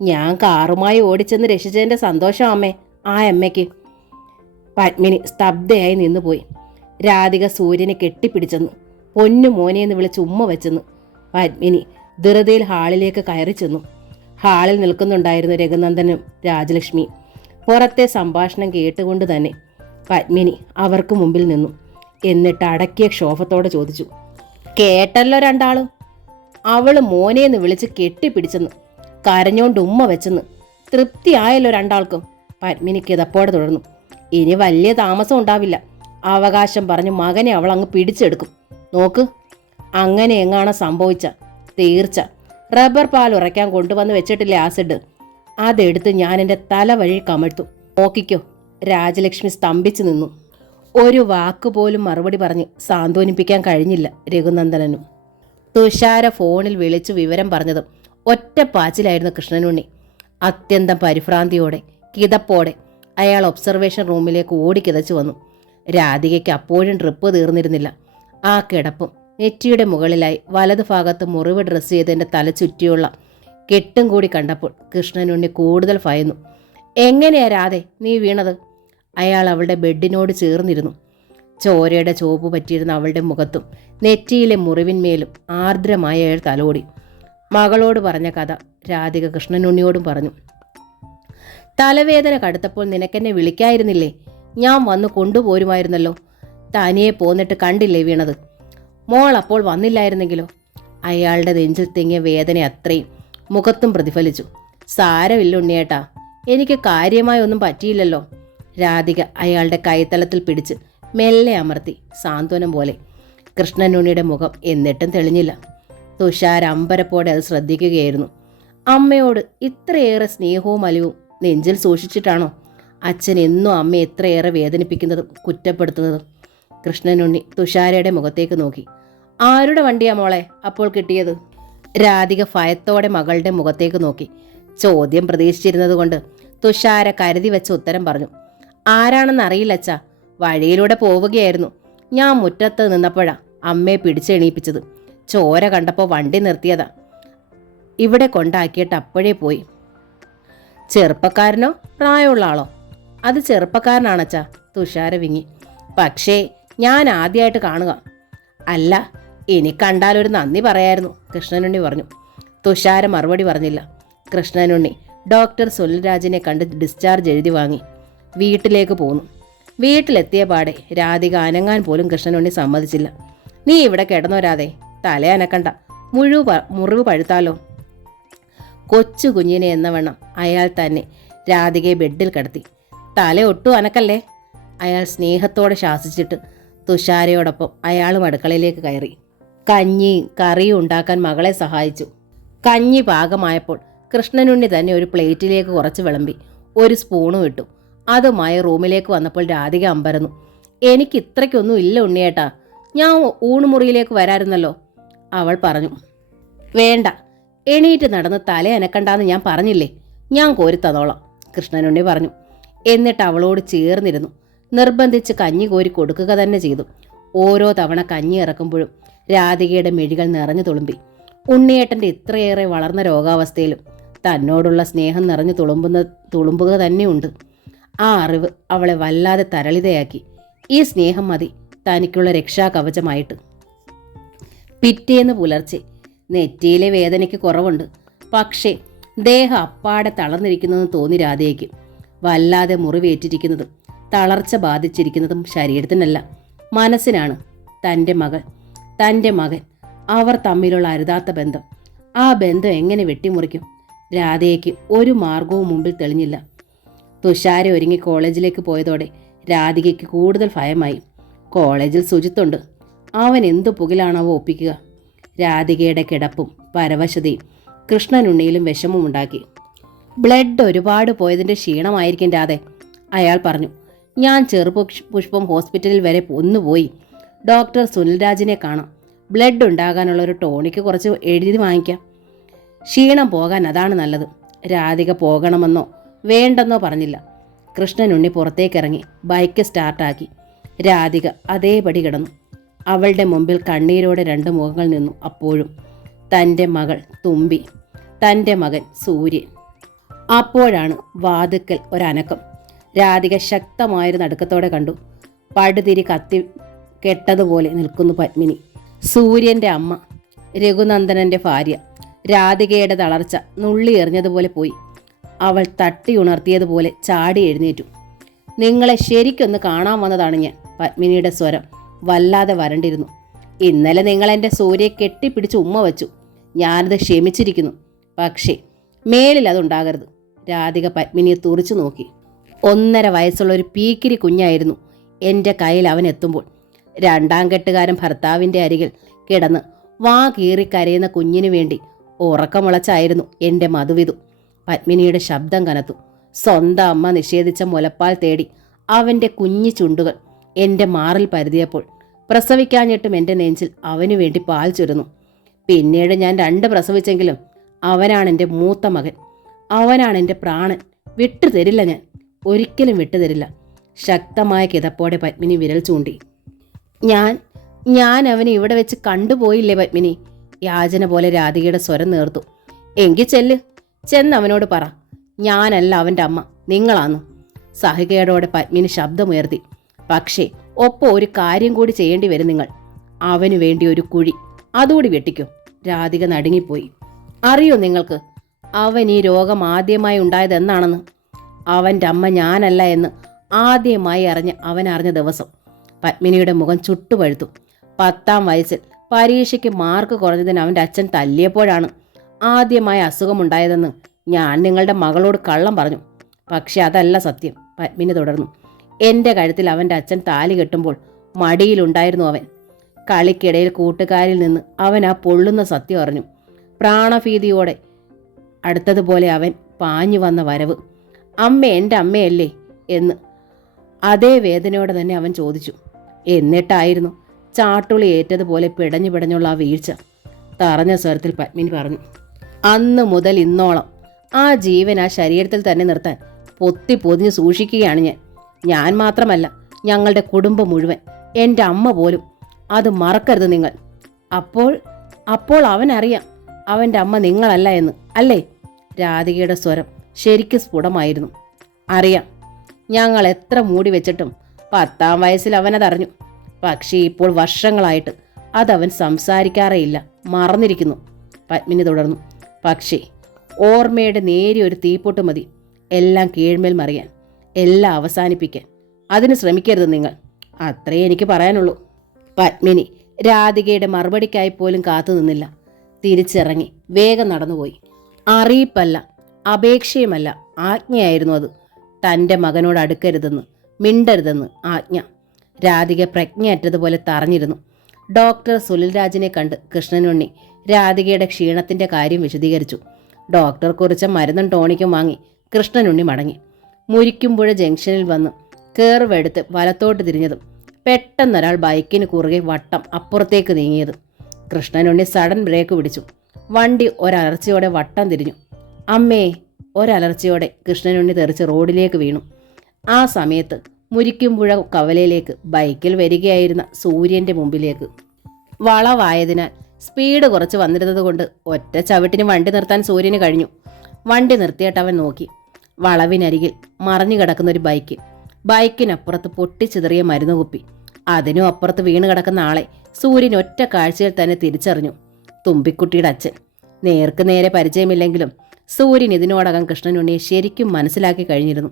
ഞാൻ കാറുമായി ഓടിച്ചെന്ന് രക്ഷിച്ചതിൻ്റെ സന്തോഷം അമ്മേ ആ അമ്മയ്ക്ക്. പത്മിനി സ്തബ്ധയായി നിന്നുപോയി. രാധിക സൂര്യനെ കെട്ടിപ്പിടിച്ചെന്നു. പൊന്നു മോനെയെന്ന് വിളിച്ച് ഉമ്മ വെച്ചെന്നു. പത്മിനി ധൃതിയിൽ ഹാളിലേക്ക് കയറി ചെന്നു. ഹാളിൽ നിൽക്കുന്നുണ്ടായിരുന്നു രഘുനന്ദനും രാജലക്ഷ്മിയും. പുറത്തെ സംഭാഷണം കേട്ടുകൊണ്ട് തന്നെ പത്മിനി അവർക്ക് മുമ്പിൽ നിന്നു. എന്നിട്ട് അടക്കിയ ക്ഷോഭത്തോടെ ചോദിച്ചു, കേട്ടല്ലോ രണ്ടാളും? അവള് മോനെയെന്ന് വിളിച്ച് കെട്ടിപ്പിടിച്ചെന്ന്, കരഞ്ഞോണ്ട് ഉമ്മ വെച്ചെന്ന്. തൃപ്തിയായല്ലോ രണ്ടാൾക്കും? പത്മിനി കിതപ്പോടെ തുടർന്നു. ഇനി വലിയ താമസം ഉണ്ടാവില്ല. അവകാശം പറഞ്ഞ് മകനെ അവൾ അങ്ങ് പിടിച്ചെടുക്കും. നോക്ക്, അങ്ങനെ എങ്ങാണ് സംഭവിച്ച തീർച്ച റബ്ബർ പാൽ ഉറയ്ക്കാൻ കൊണ്ടുവന്ന് വെച്ചിട്ടില്ലേ ആസിഡ്, അതെടുത്ത് ഞാൻ എൻ്റെ തല വഴി കമഴ്ത്തു. നോക്കിക്കോ. രാജലക്ഷ്മി സ്തംഭിച്ചു നിന്നു. ഒരു വാക്കുപോലും മറുപടി പറഞ്ഞ് സാന്ത്വനിപ്പിക്കാൻ കഴിഞ്ഞില്ല രഘുനന്ദനനും. തുഷാര ഫോണിൽ വിളിച്ചു വിവരം പറഞ്ഞതും ഒറ്റപ്പാച്ചിലായിരുന്നു കൃഷ്ണനുണ്ണി. അത്യന്തം പരിഭ്രാന്തിയോടെ കിതപ്പോടെ അയാൾ ഒബ്സർവേഷൻ റൂമിലേക്ക് ഓടിക്കിതച്ചു വന്നു. രാധികയ്ക്ക് അപ്പോഴും ട്രിപ്പ് തീർന്നിരുന്നില്ല. ആ കിടപ്പും നെറ്റിയുടെ മുകളിലായി വലതുഭാഗത്ത് മുറിവ് ഡ്രസ്സ് ചെയ്തതിൻ്റെ തല ചുറ്റിയുള്ള കെട്ടും കൂടി കണ്ടപ്പോൾ കൃഷ്ണനുണ്ണി കൂടുതൽ ഭയന്നു. എങ്ങനെയാ രാധേ നീ വീണത്? അയാൾ അവളുടെ ബെഡിനോട് ചേർന്നിരുന്നു. ചോരയുടെ ചോപ്പ് പറ്റിയിരുന്ന അവളുടെ മുഖത്തും നെറ്റിയിലെ മുറിവിന്മേലും ആർദ്രമായ അയാൾ തലോടി. മകളോട് പറഞ്ഞ കഥ രാധിക കൃഷ്ണനുണ്ണിയോടും പറഞ്ഞു. തലവേദന കടുത്തപ്പോൾ നിനക്കെന്നെ വിളിക്കായിരുന്നില്ലേ? ഞാൻ വന്ന് കൊണ്ടുപോരുമായിരുന്നല്ലോ. തനിയെ പോന്നിട്ട് കണ്ടില്ലേ വീണത്? മോൾ അപ്പോൾ വന്നില്ലായിരുന്നെങ്കിലോ? അയാളുടെ നെഞ്ചിൽ തെങ്ങിയ വേദന അത്രയും മുഖത്തും പ്രതിഫലിച്ചു. സാരമില്ല ഉണ്ണിയേട്ടാ, എനിക്ക് കാര്യമായി ഒന്നും പറ്റിയില്ലല്ലോ. രാധിക അയാളുടെ കൈത്തലത്തിൽ പിടിച്ച് മെല്ലെ അമർത്തി സാന്ത്വനം പോലെ. കൃഷ്ണനുണ്ണിയുടെ മുഖം എന്നിട്ടും തെളിഞ്ഞില്ല. തുഷാർ അമ്പരപ്പോടെ അത് ശ്രദ്ധിക്കുകയായിരുന്നു. അമ്മയോട് ഇത്രയേറെ സ്നേഹവും അലിവും നെഞ്ചിൽ സൂക്ഷിച്ചിട്ടാണോ അച്ഛൻ എന്നും അമ്മയെ എത്രയേറെ വേദനിപ്പിക്കുന്നതും കുറ്റപ്പെടുത്തുന്നതും? കൃഷ്ണനുണ്ണി തുഷാരയുടെ മുഖത്തേക്ക് നോക്കി. ആരുടെ വണ്ടിയാ മോളെ അപ്പോൾ കിട്ടിയത്? രാധിക ഭയത്തോടെ മകളുടെ മുഖത്തേക്ക് നോക്കി. ചോദ്യം പ്രതീക്ഷിച്ചിരുന്നത് കൊണ്ട് തുഷാര കരുതി വെച്ച ഉത്തരം പറഞ്ഞു. ആരാണെന്ന് അറിയില്ല അച്ഛാ, വഴിയിലൂടെ പോവുകയായിരുന്നു. ഞാൻ മുറ്റത്ത് നിന്നപ്പോഴാ അമ്മയെ പിടിച്ചെണീപ്പിച്ചത്. ചോര കണ്ടപ്പോൾ വണ്ടി നിർത്തിയതാ. ഇവിടെ കൊണ്ടാക്കിയിട്ട് അപ്പോഴേ പോയി. ചെറുപ്പക്കാരനോ പ്രായമുള്ള ആളോ? അത് ചെറുപ്പക്കാരനാണച്ചാ, തുഷാര വിങ്ങി. പക്ഷേ ഞാൻ ആദ്യമായിട്ട് കാണുക. അല്ല, ഇനി കണ്ടാലൊരു നന്ദി പറയായിരുന്നു, കൃഷ്ണനുണ്ണി പറഞ്ഞു. തുഷാര മറുപടി പറഞ്ഞില്ല. കൃഷ്ണനുണ്ണി ഡോക്ടർ സുനിൽരാജിനെ കണ്ട് ഡിസ്ചാർജ് എഴുതി വാങ്ങി വീട്ടിലേക്ക് പോന്നു. വീട്ടിലെത്തിയ പാടെ രാധിക അനങ്ങാൻ പോലും കൃഷ്ണനുണ്ണി സമ്മതിച്ചില്ല. നീ ഇവിടെ കിടന്നോ രാധേ, തലയനക്കണ്ട, മുറിവ് പഴുത്താലോ. കൊച്ചു കുഞ്ഞിനെ എന്നവണ്ണം അയാൾ തന്നെ രാധികയെ ബെഡിൽ കിടത്തി. തല ഒട്ടും അനക്കല്ലേ, അയാൾ സ്നേഹത്തോടെ ശാസിച്ചിട്ട് തുഷാരയോടൊപ്പം അയാളും അടുക്കളയിലേക്ക് കയറി. കഞ്ഞിയും കറിയും ഉണ്ടാക്കാൻ മകളെ സഹായിച്ചു. കഞ്ഞി പാകമായപ്പോൾ കൃഷ്ണനുണ്ണി തന്നെ ഒരു പ്ലേറ്റിലേക്ക് കുറച്ച് വിളമ്പി ഒരു സ്പൂണും ഇട്ടു. അതുമായി റൂമിലേക്ക് വന്നപ്പോൾ രാധിക അമ്പരന്നു. എനിക്ക് ഇത്രയ്ക്കൊന്നും ഇല്ല ഉണ്ണിയേട്ടാ, ഞാൻ ഊണുമുറിയിലേക്ക് വരായിരുന്നല്ലോ, അവൾ പറഞ്ഞു. വേണ്ട, എണീറ്റ് നടന്ന് തല അനക്കണ്ടാന്ന് ഞാൻ പറഞ്ഞില്ലേ, ഞാൻ കോരി തന്നോളാം, കൃഷ്ണനുണ്ണി പറഞ്ഞു. എന്നിട്ട് അവളോട് ചേർന്നിരുന്നു. നിർബന്ധിച്ച് കഞ്ഞി കോരി കൊടുക്കുക തന്നെ ചെയ്തു. ഓരോ തവണ കഞ്ഞി ഇറക്കുമ്പോഴും രാധികയുടെ മിഴികൾ നിറഞ്ഞു തുളുമ്പി. ഉണ്ണിയേട്ടൻ്റെ ഇത്രയേറെ വളർന്ന രോഗാവസ്ഥയിലും തന്നോടുള്ള സ്നേഹം നിറഞ്ഞു തുളുമ്പുക തന്നെയുണ്ട്. ആ അറിവ് അവളെ വല്ലാതെ തരളിതയാക്കി. ഈ സ്നേഹം മതി തനിക്കുള്ള രക്ഷാകവചമായിട്ട്. പിറ്റേന്ന് പുലർച്ചെ നെറ്റിയിലെ വേദനയ്ക്ക് കുറവുണ്ട്. പക്ഷേ ദേഹം അപ്പാടെ തളർന്നിരിക്കുന്നതെന്ന് തോന്നി രാധയ്ക്ക്. വല്ലാതെ മുറിവേറ്റിരിക്കുന്നതും തളർച്ച ബാധിച്ചിരിക്കുന്നതും ശരീരത്തിനല്ല, മനസ്സിനാണ്. തൻ്റെ മകൻ, അവർ തമ്മിലുള്ള അരുതാത്ത ബന്ധം. ആ ബന്ധം എങ്ങനെ വെട്ടിമുറിക്കും? രാധയ്ക്ക് ഒരു മാർഗവും മുമ്പിൽ തെളിഞ്ഞില്ല. തുഷാര ഒരുങ്ങി കോളേജിലേക്ക് പോയതോടെ രാധികയ്ക്ക് കൂടുതൽ ഭയമായി. കോളേജിൽ സുജിത്തുണ്ട്, അവൻ എന്തു പുകിലാണാവോ ഒപ്പിക്കുക? രാധികയുടെ കിടപ്പും പരവശതയും കൃഷ്ണനുണ്ണിയിലും വിഷമമുണ്ടാക്കി. ബ്ലഡ് ഒരുപാട് പോയതിൻ്റെ ക്ഷീണമായിരിക്കും രാധെ, അയാൾ പറഞ്ഞു. ഞാൻ ചെറുപുഷ്പം ഹോസ്പിറ്റലിൽ വരെ ഒന്നുപോയി. ഡോക്ടർ സുനിൽരാജിനെ കാണാം. ബ്ലഡ് ഉണ്ടാകാനുള്ള ഒരു ടോണിക്ക് കുറച്ച് എഴുതി വാങ്ങിക്കാം. ക്ഷീണം പോകാൻ അതാണ് നല്ലത്. രാധിക പോകണമെന്നോ വേണ്ടെന്നോ പറഞ്ഞില്ല. കൃഷ്ണനുണ്ണി പുറത്തേക്കിറങ്ങി ബൈക്ക് സ്റ്റാർട്ടാക്കി. രാധിക അതേപടി കിടന്നു. അവളുടെ മുമ്പിൽ കണ്ണീരോടെ 2 മുഖങ്ങൾ നിന്നു. അപ്പോഴും തൻ്റെ മകൾ തുമ്പി, തൻ്റെ മകൻ സൂര്യൻ. അപ്പോഴാണ് വാതുക്കൽ ഒരനക്കം. രാധിക ശക്തമായൊരു നടുക്കത്തോടെ കണ്ടു. പടുതിരി കത്തി കെട്ടതുപോലെ നിൽക്കുന്നു പത്മിനി. സൂര്യൻ്റെ അമ്മ, രഘുനന്ദനൻ്റെ ഭാര്യ. രാധികയുടെ തളർച്ച നുള്ളി എറിഞ്ഞതുപോലെ പോയി. അവൾ തട്ടി ഉണർത്തിയതുപോലെ ചാടി എഴുന്നേറ്റു. നിങ്ങളെ ശരിക്കൊന്ന് കാണാൻ വന്നതാണ് ഞാൻ. പത്മിനിയുടെ സ്വരം വല്ലാതെ വരണ്ടിരുന്നു. ഇന്നലെ നിങ്ങൾ എൻ്റെ സൂര്യയെ കെട്ടിപ്പിടിച്ച് ഉമ്മ വച്ചു. ഞാനത് ക്ഷമിച്ചിരിക്കുന്നു. പക്ഷേ മേലിൽ അതുണ്ടാകരുത്. രാധിക പത്മിനിയെ തുറിച്ചു നോക്കി. 1.5 വയസ്സുള്ള ഒരു പീക്കിരി കുഞ്ഞായിരുന്നു എൻ്റെ കയ്യിൽ അവൻ എത്തുമ്പോൾ. 2ാം കെട്ടുകാരൻ ഭർത്താവിൻ്റെ അരികിൽ കിടന്ന് വാ കീറി കരയുന്ന കുഞ്ഞിനു വേണ്ടി ഉറക്കമുളച്ചായിരുന്നു എൻ്റെ മധുവിധു. പത്മിനിയുടെ ശബ്ദം കനത്തു. സ്വന്തം അമ്മ നിഷേധിച്ച മുലപ്പാൽ തേടി അവൻ്റെ കുഞ്ഞി ചുണ്ടുകൾ എൻ്റെ മാറിൽ പരുതിയപ്പോൾ പ്രസവിക്കാഞ്ഞിട്ടും എൻ്റെ നെഞ്ചിൽ അവനു വേണ്ടി പാൽ ചുരുന്നു. പിന്നീട് ഞാൻ 2 പ്രസവിച്ചെങ്കിലും അവനാണ് എൻ്റെ മൂത്ത മകൻ. അവനാണ് എൻ്റെ പ്രാണൻ. വിട്ടുതരില്ല, ഞാൻ ഒരിക്കലും വിട്ടുതരില്ല. ശക്തമായ കിതപ്പോടെ പത്മിനി വിരൽ ചൂണ്ടി. ഞാൻ അവനെ ഇവിടെ വെച്ച് കണ്ടുപോയില്ലേ പത്മിനി? യാചന പോലെ രാധികയുടെ സ്വരം നേർത്തു. എങ്കിൽ ചെന്ന് അവനോട് പറ, ഞാനല്ല അവൻ്റെ അമ്മ, നിങ്ങളാന്ന്. സഹികേടോടെ പത്മിനി ശബ്ദമുയർത്തി. പക്ഷേ ഒപ്പം ഒരു കാര്യം കൂടി ചെയ്യേണ്ടി വരും നിങ്ങൾ. അവനു വേണ്ടി ഒരു കുഴി അതുകൂടി വെട്ടിക്കോ. രാധിക നടുങ്ങിപ്പോയി. അറിയോ നിങ്ങൾക്ക് അവൻ ഈ രോഗം ആദ്യമായി ഉണ്ടായതെന്നാണെന്ന്? അവൻ്റെ അമ്മ ഞാനല്ല എന്ന് ആദ്യമായി അവൻ അറിഞ്ഞ ദിവസം. പത്മിനിയുടെ മുഖം ചുട്ടുപഴുത്തു. 10ാം വയസ്സിൽ പരീക്ഷയ്ക്ക് മാർക്ക് കുറഞ്ഞതിന് അവൻ്റെ അച്ഛൻ തല്ലിയപ്പോഴാണ് ആദ്യമായി അസുഖമുണ്ടായതെന്ന് ഞാൻ നിങ്ങളുടെ മകളോട് കള്ളം പറഞ്ഞു. പക്ഷെ അതല്ല സത്യം. പത്മിനി തുടർന്നു. എൻ്റെ കഴുത്തിൽ അവൻ്റെ അച്ഛൻ താലി കെട്ടുമ്പോൾ മടിയിലുണ്ടായിരുന്നു അവൻ. കളിക്കിടയിൽ കൂട്ടുകാരിൽ നിന്ന് അവൻ ആ പൊള്ളുന്ന സത്യം അറിഞ്ഞു. പ്രാണഭീതിയോടെ അടുത്തതുപോലെ അവൻ പാഞ്ഞു വന്ന വരവ്. അമ്മ എൻ്റെ അമ്മയല്ലേ എന്ന് അതേ വേദനയോടെ തന്നെ അവൻ ചോദിച്ചു. എന്നിട്ടായിരുന്നു ചാട്ടുളി ഏറ്റതുപോലെ പിടഞ്ഞുള്ള ആ വീഴ്ച. തറഞ്ഞ സ്വരത്തിൽ പത്മിനി പറഞ്ഞു. അന്ന് മുതൽ ഇന്നോളം ആ ജീവൻ ആ ശരീരത്തിൽ തന്നെ നിർത്താൻ പൊതിഞ്ഞ് സൂക്ഷിക്കുകയാണ് ഞാൻ മാത്രമല്ല, ഞങ്ങളുടെ കുടുംബം മുഴുവൻ, എൻ്റെ അമ്മ പോലും. അത് മറക്കരുത് നിങ്ങൾ. അപ്പോൾ അവനറിയാം അവൻ്റെ അമ്മ നിങ്ങളല്ല എന്ന്, അല്ലേ? രാധികയുടെ സ്വരം ശരിക്കും സ്ഫുടമായിരുന്നു. അറിയാം. ഞങ്ങൾ എത്ര മൂടി വെച്ചിട്ടും 10ാം വയസ്സിൽ അവനതറിഞ്ഞു. പക്ഷേ ഇപ്പോൾ വർഷങ്ങളായിട്ട് അതവൻ സംസാരിക്കാറേയില്ല, മറന്നിരിക്കുന്നു. പത്മിനി തുടർന്നു. പക്ഷേ ഓർമ്മയുടെ നേരിയൊരു തീപ്പൊട്ട് മതി എല്ലാം കീഴ്മേൽ മറിയാൻ, എല്ലാം അവസാനിപ്പിക്കാൻ. അതിന് ശ്രമിക്കരുത് നിങ്ങൾ. അത്രേ എനിക്ക് പറയാനുള്ളൂ. പത്മിനി രാധികയുടെ മറുപടിക്കായി പോലും കാത്തു നിന്നില്ല. തിരിച്ചിറങ്ങി വേഗം നടന്നുപോയി. അറിയിപ്പല്ല, അപേക്ഷയുമല്ല, ആജ്ഞയായിരുന്നു അത്. തൻ്റെ മകനോട് അടുക്കരുതെന്ന്, മിണ്ടരുതെന്ന് ആജ്ഞ. രാധിക പ്രജ്ഞയറ്റതുപോലെ തറഞ്ഞിരുന്നു. ഡോക്ടർ സുനിൽരാജിനെ കണ്ട് കൃഷ്ണനുണ്ണി രാധികയുടെ ക്ഷീണത്തിൻ്റെ കാര്യം വിശദീകരിച്ചു. ഡോക്ടർ കുറിച്ച മരുന്നും ടോണിക്കും വാങ്ങി കൃഷ്ണനുണ്ണി മടങ്ങി. മുരിക്കുമ്പുഴ ജംഗ്ഷനിൽ വന്ന് കേറുവെടുത്ത് വലത്തോട്ട് തിരിഞ്ഞതും പെട്ടെന്നൊരാൾ ബൈക്കിന് കുറുകെ വട്ടം അപ്പുറത്തേക്ക് നീങ്ങിയത്. കൃഷ്ണനുണ്ണി സഡൻ ബ്രേക്ക് പിടിച്ചു. വണ്ടി ഒരലർച്ചയോടെ വട്ടം തിരിഞ്ഞു. അമ്മേ! ഒരലർച്ചയോടെ കൃഷ്ണനുണ്ണി തെറിച്ച് റോഡിലേക്ക് വീണു. ആ സമയത്ത് മുരിക്കുമ്പുഴ കവലയിലേക്ക് ബൈക്കിൽ വരികയായിരുന്ന സൂര്യൻ്റെ മുമ്പിലേക്ക്. വളവായതിനാൽ സ്പീഡ് കുറച്ച് വന്നിരുന്നത് കൊണ്ട് ഒറ്റ ചവിട്ടിന് വണ്ടി നിർത്താൻ സൂര്യന് കഴിഞ്ഞു. വണ്ടി നിർത്തിയിട്ട് അവൻ നോക്കി. വളവിനരികിൽ മറഞ്ഞു കിടക്കുന്നൊരു ബൈക്ക്. ബൈക്കിനപ്പുറത്ത് പൊട്ടിച്ചിതറിയ മരുന്നുകുപ്പി. അതിനും അപ്പുറത്ത് വീണ് കിടക്കുന്ന ആളെ സൂര്യൻ ഒറ്റ കാഴ്ചയിൽ തന്നെ തിരിച്ചറിഞ്ഞു. തുമ്പിക്കുട്ടിയുടെ അച്ഛൻ. നേർക്ക് നേരെ പരിചയമില്ലെങ്കിലും സൂര്യൻ ഇതിനോടകം കൃഷ്ണനുണ്ണിയെ ശരിക്കും മനസ്സിലാക്കി കഴിഞ്ഞിരുന്നു.